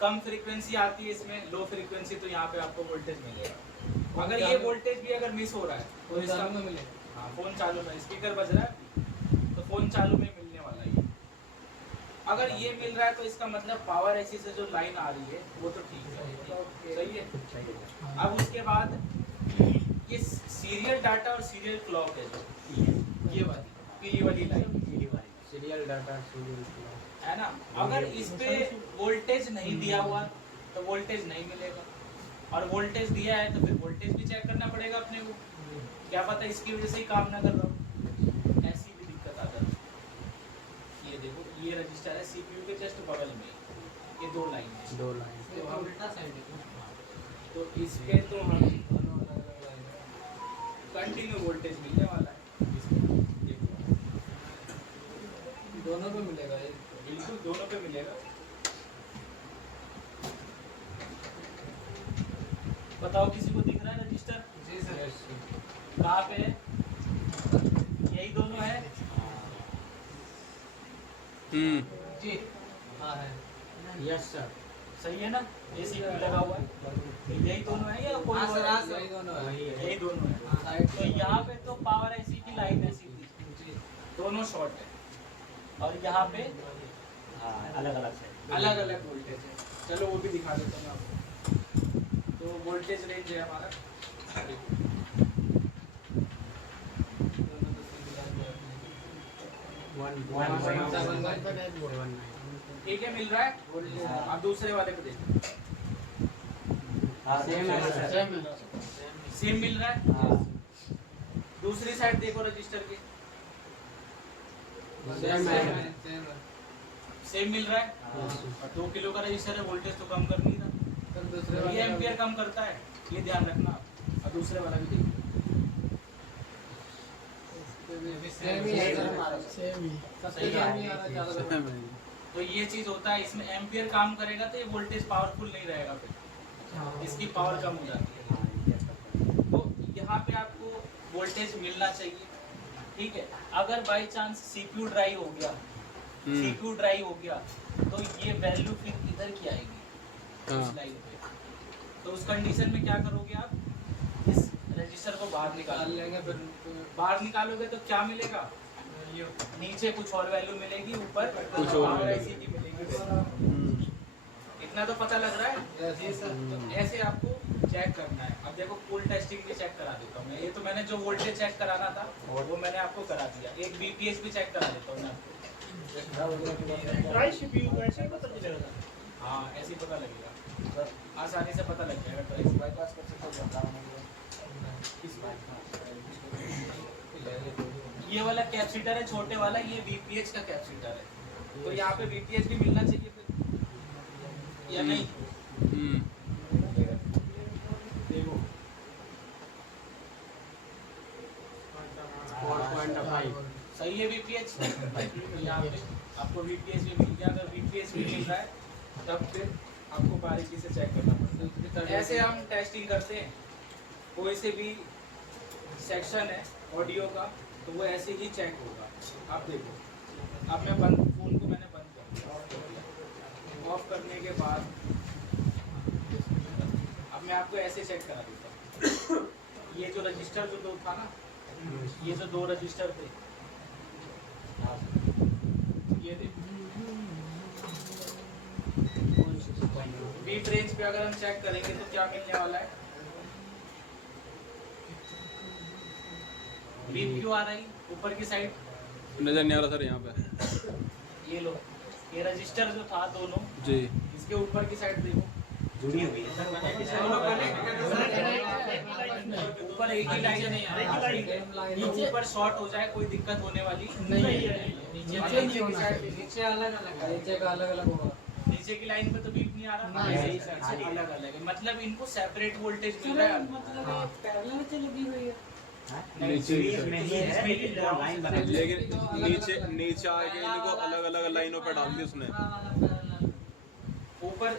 कम फ्रीक्वेंसी आती है इसमें, लो फ्रीक्वेंसी, तो यहाँ पे आपको वोल्टेज मिलेगा। अगर ये वोल्टेज भी अगर मिस हो रहा है तो इसका में मिलेगा। हाँ फोन चालू में स्पीकर बज रहा है तो फोन चालू में मिलने वाला है। अगर ये मिल रहा है तो इसका मतलब पावर ऐसी से जो लाइन आ रही है वो तो ठीक है, सही है। अब उसके बाद ये सीरियल डाटा और सीरियल क्लॉक है जो ये वाली पीली वाली लाइन सीरियल डाटा सीरियल है ना। अगर इस पे वोल्टेज नहीं दिया हुआ तो वोल्टेज नहीं मिलेगा, और वोल्टेज दिया है तो फिर वोल्टेज भी चेक करना पड़ेगा अपने को। क्या पता इसकी वजह से ही काम ना कर रहा हो, ऐसी भी दिक्कत आ जाती है। ये देखो ये रजिस्टर है सीपीयू के जस्ट बगल में, ये 2 लाइन है, 2 लाइन। तो हम उल्टा साइड है। तो इस पे तो हम कंटिन्यू वोल्टेज मिलने वाला है इसमें, देखो दोनों पे मिलेगा ये। बिल्कुल दोनों पे मिलेगा। बताओ किसी को दिख रहा है रजिस्टर? जी सर। कहाँ पे है? यही दोनों है। जी हाँ है। Yes sir. सही है ना, ये सीपीयू लगा हुआ है, यही दोनों है या कोई हाँ और सर है? हाँ सर यही दोनों है। यही दोनों है। हाँ, साइड तो यहाँ पे तो पावर ऐसी की लाइन है सीधी, जी दोनों शॉर्ट है, और यहाँ पे अलग अलग से अलग अलग वोल्टेज है। चलो वो भी दिखा देता हूँ आपको। तो वोल्टेज रेंज है हमारा, ठीक है, मिल रहा है। अब दूसरे वाले को देखो, सेम मिल रहा है। दूसरी साइड देखो रजिस्टर की, सेम मिल रहा है। और 2 किलो का रजिस्टर है, वोल्टेज तो कम कर नहीं रहा, सर दूसरे ये वाले एम्पियर कम करता है, ये ध्यान रखना। और दूसरे वाला भी देखो, सेम ही है सर हमारा। सेम ही। सबसे सेम ही आ रहा है ज़्यादा। तो ये चीज होता है इसमें, एम्पियर काम करेगा तो ये वोल्टेज पावरफुल नहीं रहेगा, फिर इसकी पावर कम हो जाती है। तो यहाँ पे आपको वोल्टेज मिलना चाहिए, ठीक है। अगर बाई चांस सीपीयू ड्राई हो गया, सीपीयू ड्राई हो गया, तो ये वैल्यू फिर इधर की आएगी इस लाइन पे। तो उस कंडीशन में क्या करोगे आप, इस रजिस्टर को बाहर निकाल निकाल लेंगे फिर बाहर निकालोगे तो क्या मिलेगा, नीचे कुछ और वैल्यू मिलेगी, ऊपर कुछ और पावर मिलेगी। ऐसी की मिलेगी। इतना तो पता लग रहा है। जी सर। तो ऐसे आपको चेक करना है। अब देखो फुल टेस्टिंग भी चेक करा देता हूँ मैं। ये तो मैंने जो वोल्टेज चेक कराना था वो मैंने आपको करा दिया। एक बीपीएच भी चेक करा देता हूँ मैं आपको। ड्राई सीपीयू को ऐसे ही पता चलेगा। हाँ ऐसे ही पता लगेगा। आसानी से पता लग जाएगा। ट्राई बाईपास कर सकते हो। ये वाला कैपेसिटर है छोटे वाला, ये VPH का कैपेसिटर है। तो यहाँ पे VPH भी मिलना चाहिए फिर या नहीं? देखो 4.5 सही है VPH। यहाँ पे आपको VPH भी मिल गया। अगर VPH भी मिल रहा है तब फिर आपको बारीकी से चेक करना पड़ता है। ऐसे हम टेस्टिंग करते हैं। कोई से भी सेक्शन है ऑडियो का तो वो ऐसे ही चेक होगा। आप देखो, अब मैं फ़ोन को मैंने बंद कर दिया। ऑफ करने के बाद अब मैं आपको ऐसे चेक करा देता हूँ। ये जो रजिस्टर जो दो था ना, ये जो दो रजिस्टर थे, ये देखो बीट रेंज पे अगर हम चेक करेंगे तो क्या मिलने वाला है? बीप क्यों आ रही ऊपर की साइड? नजर नहीं आ रहा सर यहाँ पे। ये लो, ये रजिस्टर जो था दोनों जी, इसके ऊपर की साइड देखो जुड़ी हुई है ऊपर एक ही लाइन है। नीचे ऊपर शॉर्ट हो जाए कोई दिक्कत होने वाली नहीं है। नीचे नहीं होना चाहिए। नीचे अलग अलग है, नीचे का अलग अलग होगा। नीचे की लाइन पे तो बीप नहीं आ रहा, नहीं। यही साइड से अलग अलग है। मतलब इनको सेपरेट वोल्टेज मिल रहा है। मतलब पैरेलल से लगी हुई है। नीचे में ही है लाइन बना दी। लेकिन नीचे आके इनको अलग अलग लाइनों पे डाल दी उसने। ऊपर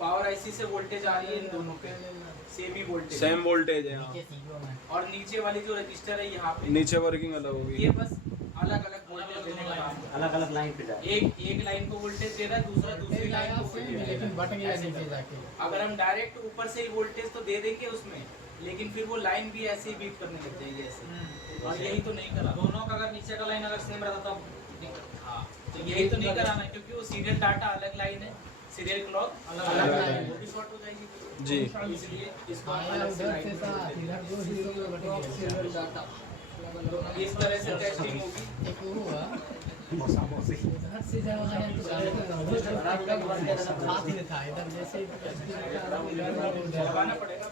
पावर आईसी से वोल्टेज आ रही है इन दोनों पे सेम ही वोल्टेज, सेम वोल्टेज है यहाँ। और नीचे वाली जो रजिस्टर है यहाँ पे नीचे वर्किंग अलग होगी। ये बस अलग अलग वोल्टेज देने का काम है। अलग अलग लाइन पे जा रही है। एक लाइन को वोल्टेज दे रहा है, दूसरा दूसरी लाइन को voltage दे रहा है। लेकिन बट गया नीचे जाके। अगर हम डायरेक्ट ऊपर से ही वोल्टेज तो दे देंगे उसमें, लेकिन फिर वो लाइन भी ऐसे ही बीट करने लग जाएगी ऐसे। और यही तो नहीं करा दोनों का अगर नीचे का लाइन अगर सेम रहता तब दिक्कत। हाँ, तो यही तो नहीं कराना है क्योंकि वो सीरियल डाटा अलग लाइन है, सीरियल क्लॉक अलग लाइन। वो भी शॉर्ट हो जाएगी जी, इसलिए इसको आया अलग से उधर से लाइन साथ इधर दो हीरो में बट गया। सीरियल डाटा तो इस तरह से टेस्टिंग होगी। एक वो हुआ मौसी इधर से जब आया तो साथ में था इधर जैसे लगाना पड़ेगा।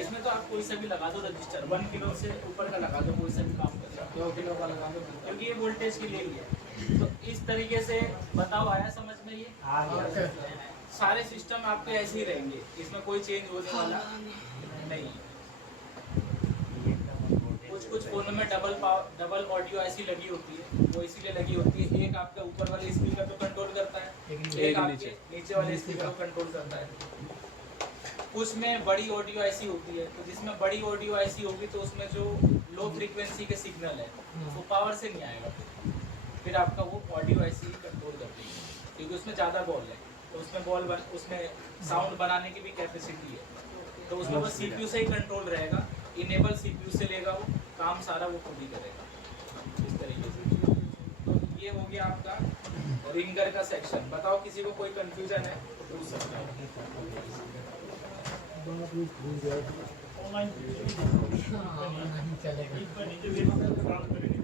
इसमें तो आप कोई सा भी लगा दो रजिस्टर, 1 किलो से ऊपर का लगा दो, कोई सा भी काम करेगा। 2 किलो का लगा दो। क्योंकि ये वोल्टेज के लिए ही है। तो इस तरीके से बताओ, आया समझ में? ये आ गया। सारे सिस्टम आपके ऐसे ही रहेंगे, इसमें कोई चेंज होने वाला नहीं। कुछ फोनों में डबल ऑडियो ऐसी लगी होती है, वो इसीलिए लगी होती है। एक आपका ऊपर वाले स्पीकर को कंट्रोल करता है, एक आपके नीचे वाले स्पीकर को कंट्रोल करता है। कुछ में बड़ी ऑडियो ऐसी होती है, तो जिसमें बड़ी ऑडियो ऐसी होगी तो उसमें जो लो फ्रीक्वेंसी के सिग्नल है वो पावर से नहीं आएगा। फिर आपका वो ऑडियो ऐसी ही कंट्रोल कर देगी, क्योंकि उसमें ज़्यादा बॉल है, तो उसमें उसमें साउंड बनाने की भी कैपेसिटी है। तो उसमें बस CPU से ही कंट्रोल रहेगा, इनेबल CPU से लेगा वो काम सारा, वो खुद ही करेगा इस तरीके से। तो ये हो गया आपका रिंगर का सेक्शन। बताओ किसी को कोई कंफ्यूजन है तो पूछ सकते हैं। ऑनलाइन नहीं चलेगा। नीचे काम करेंगे।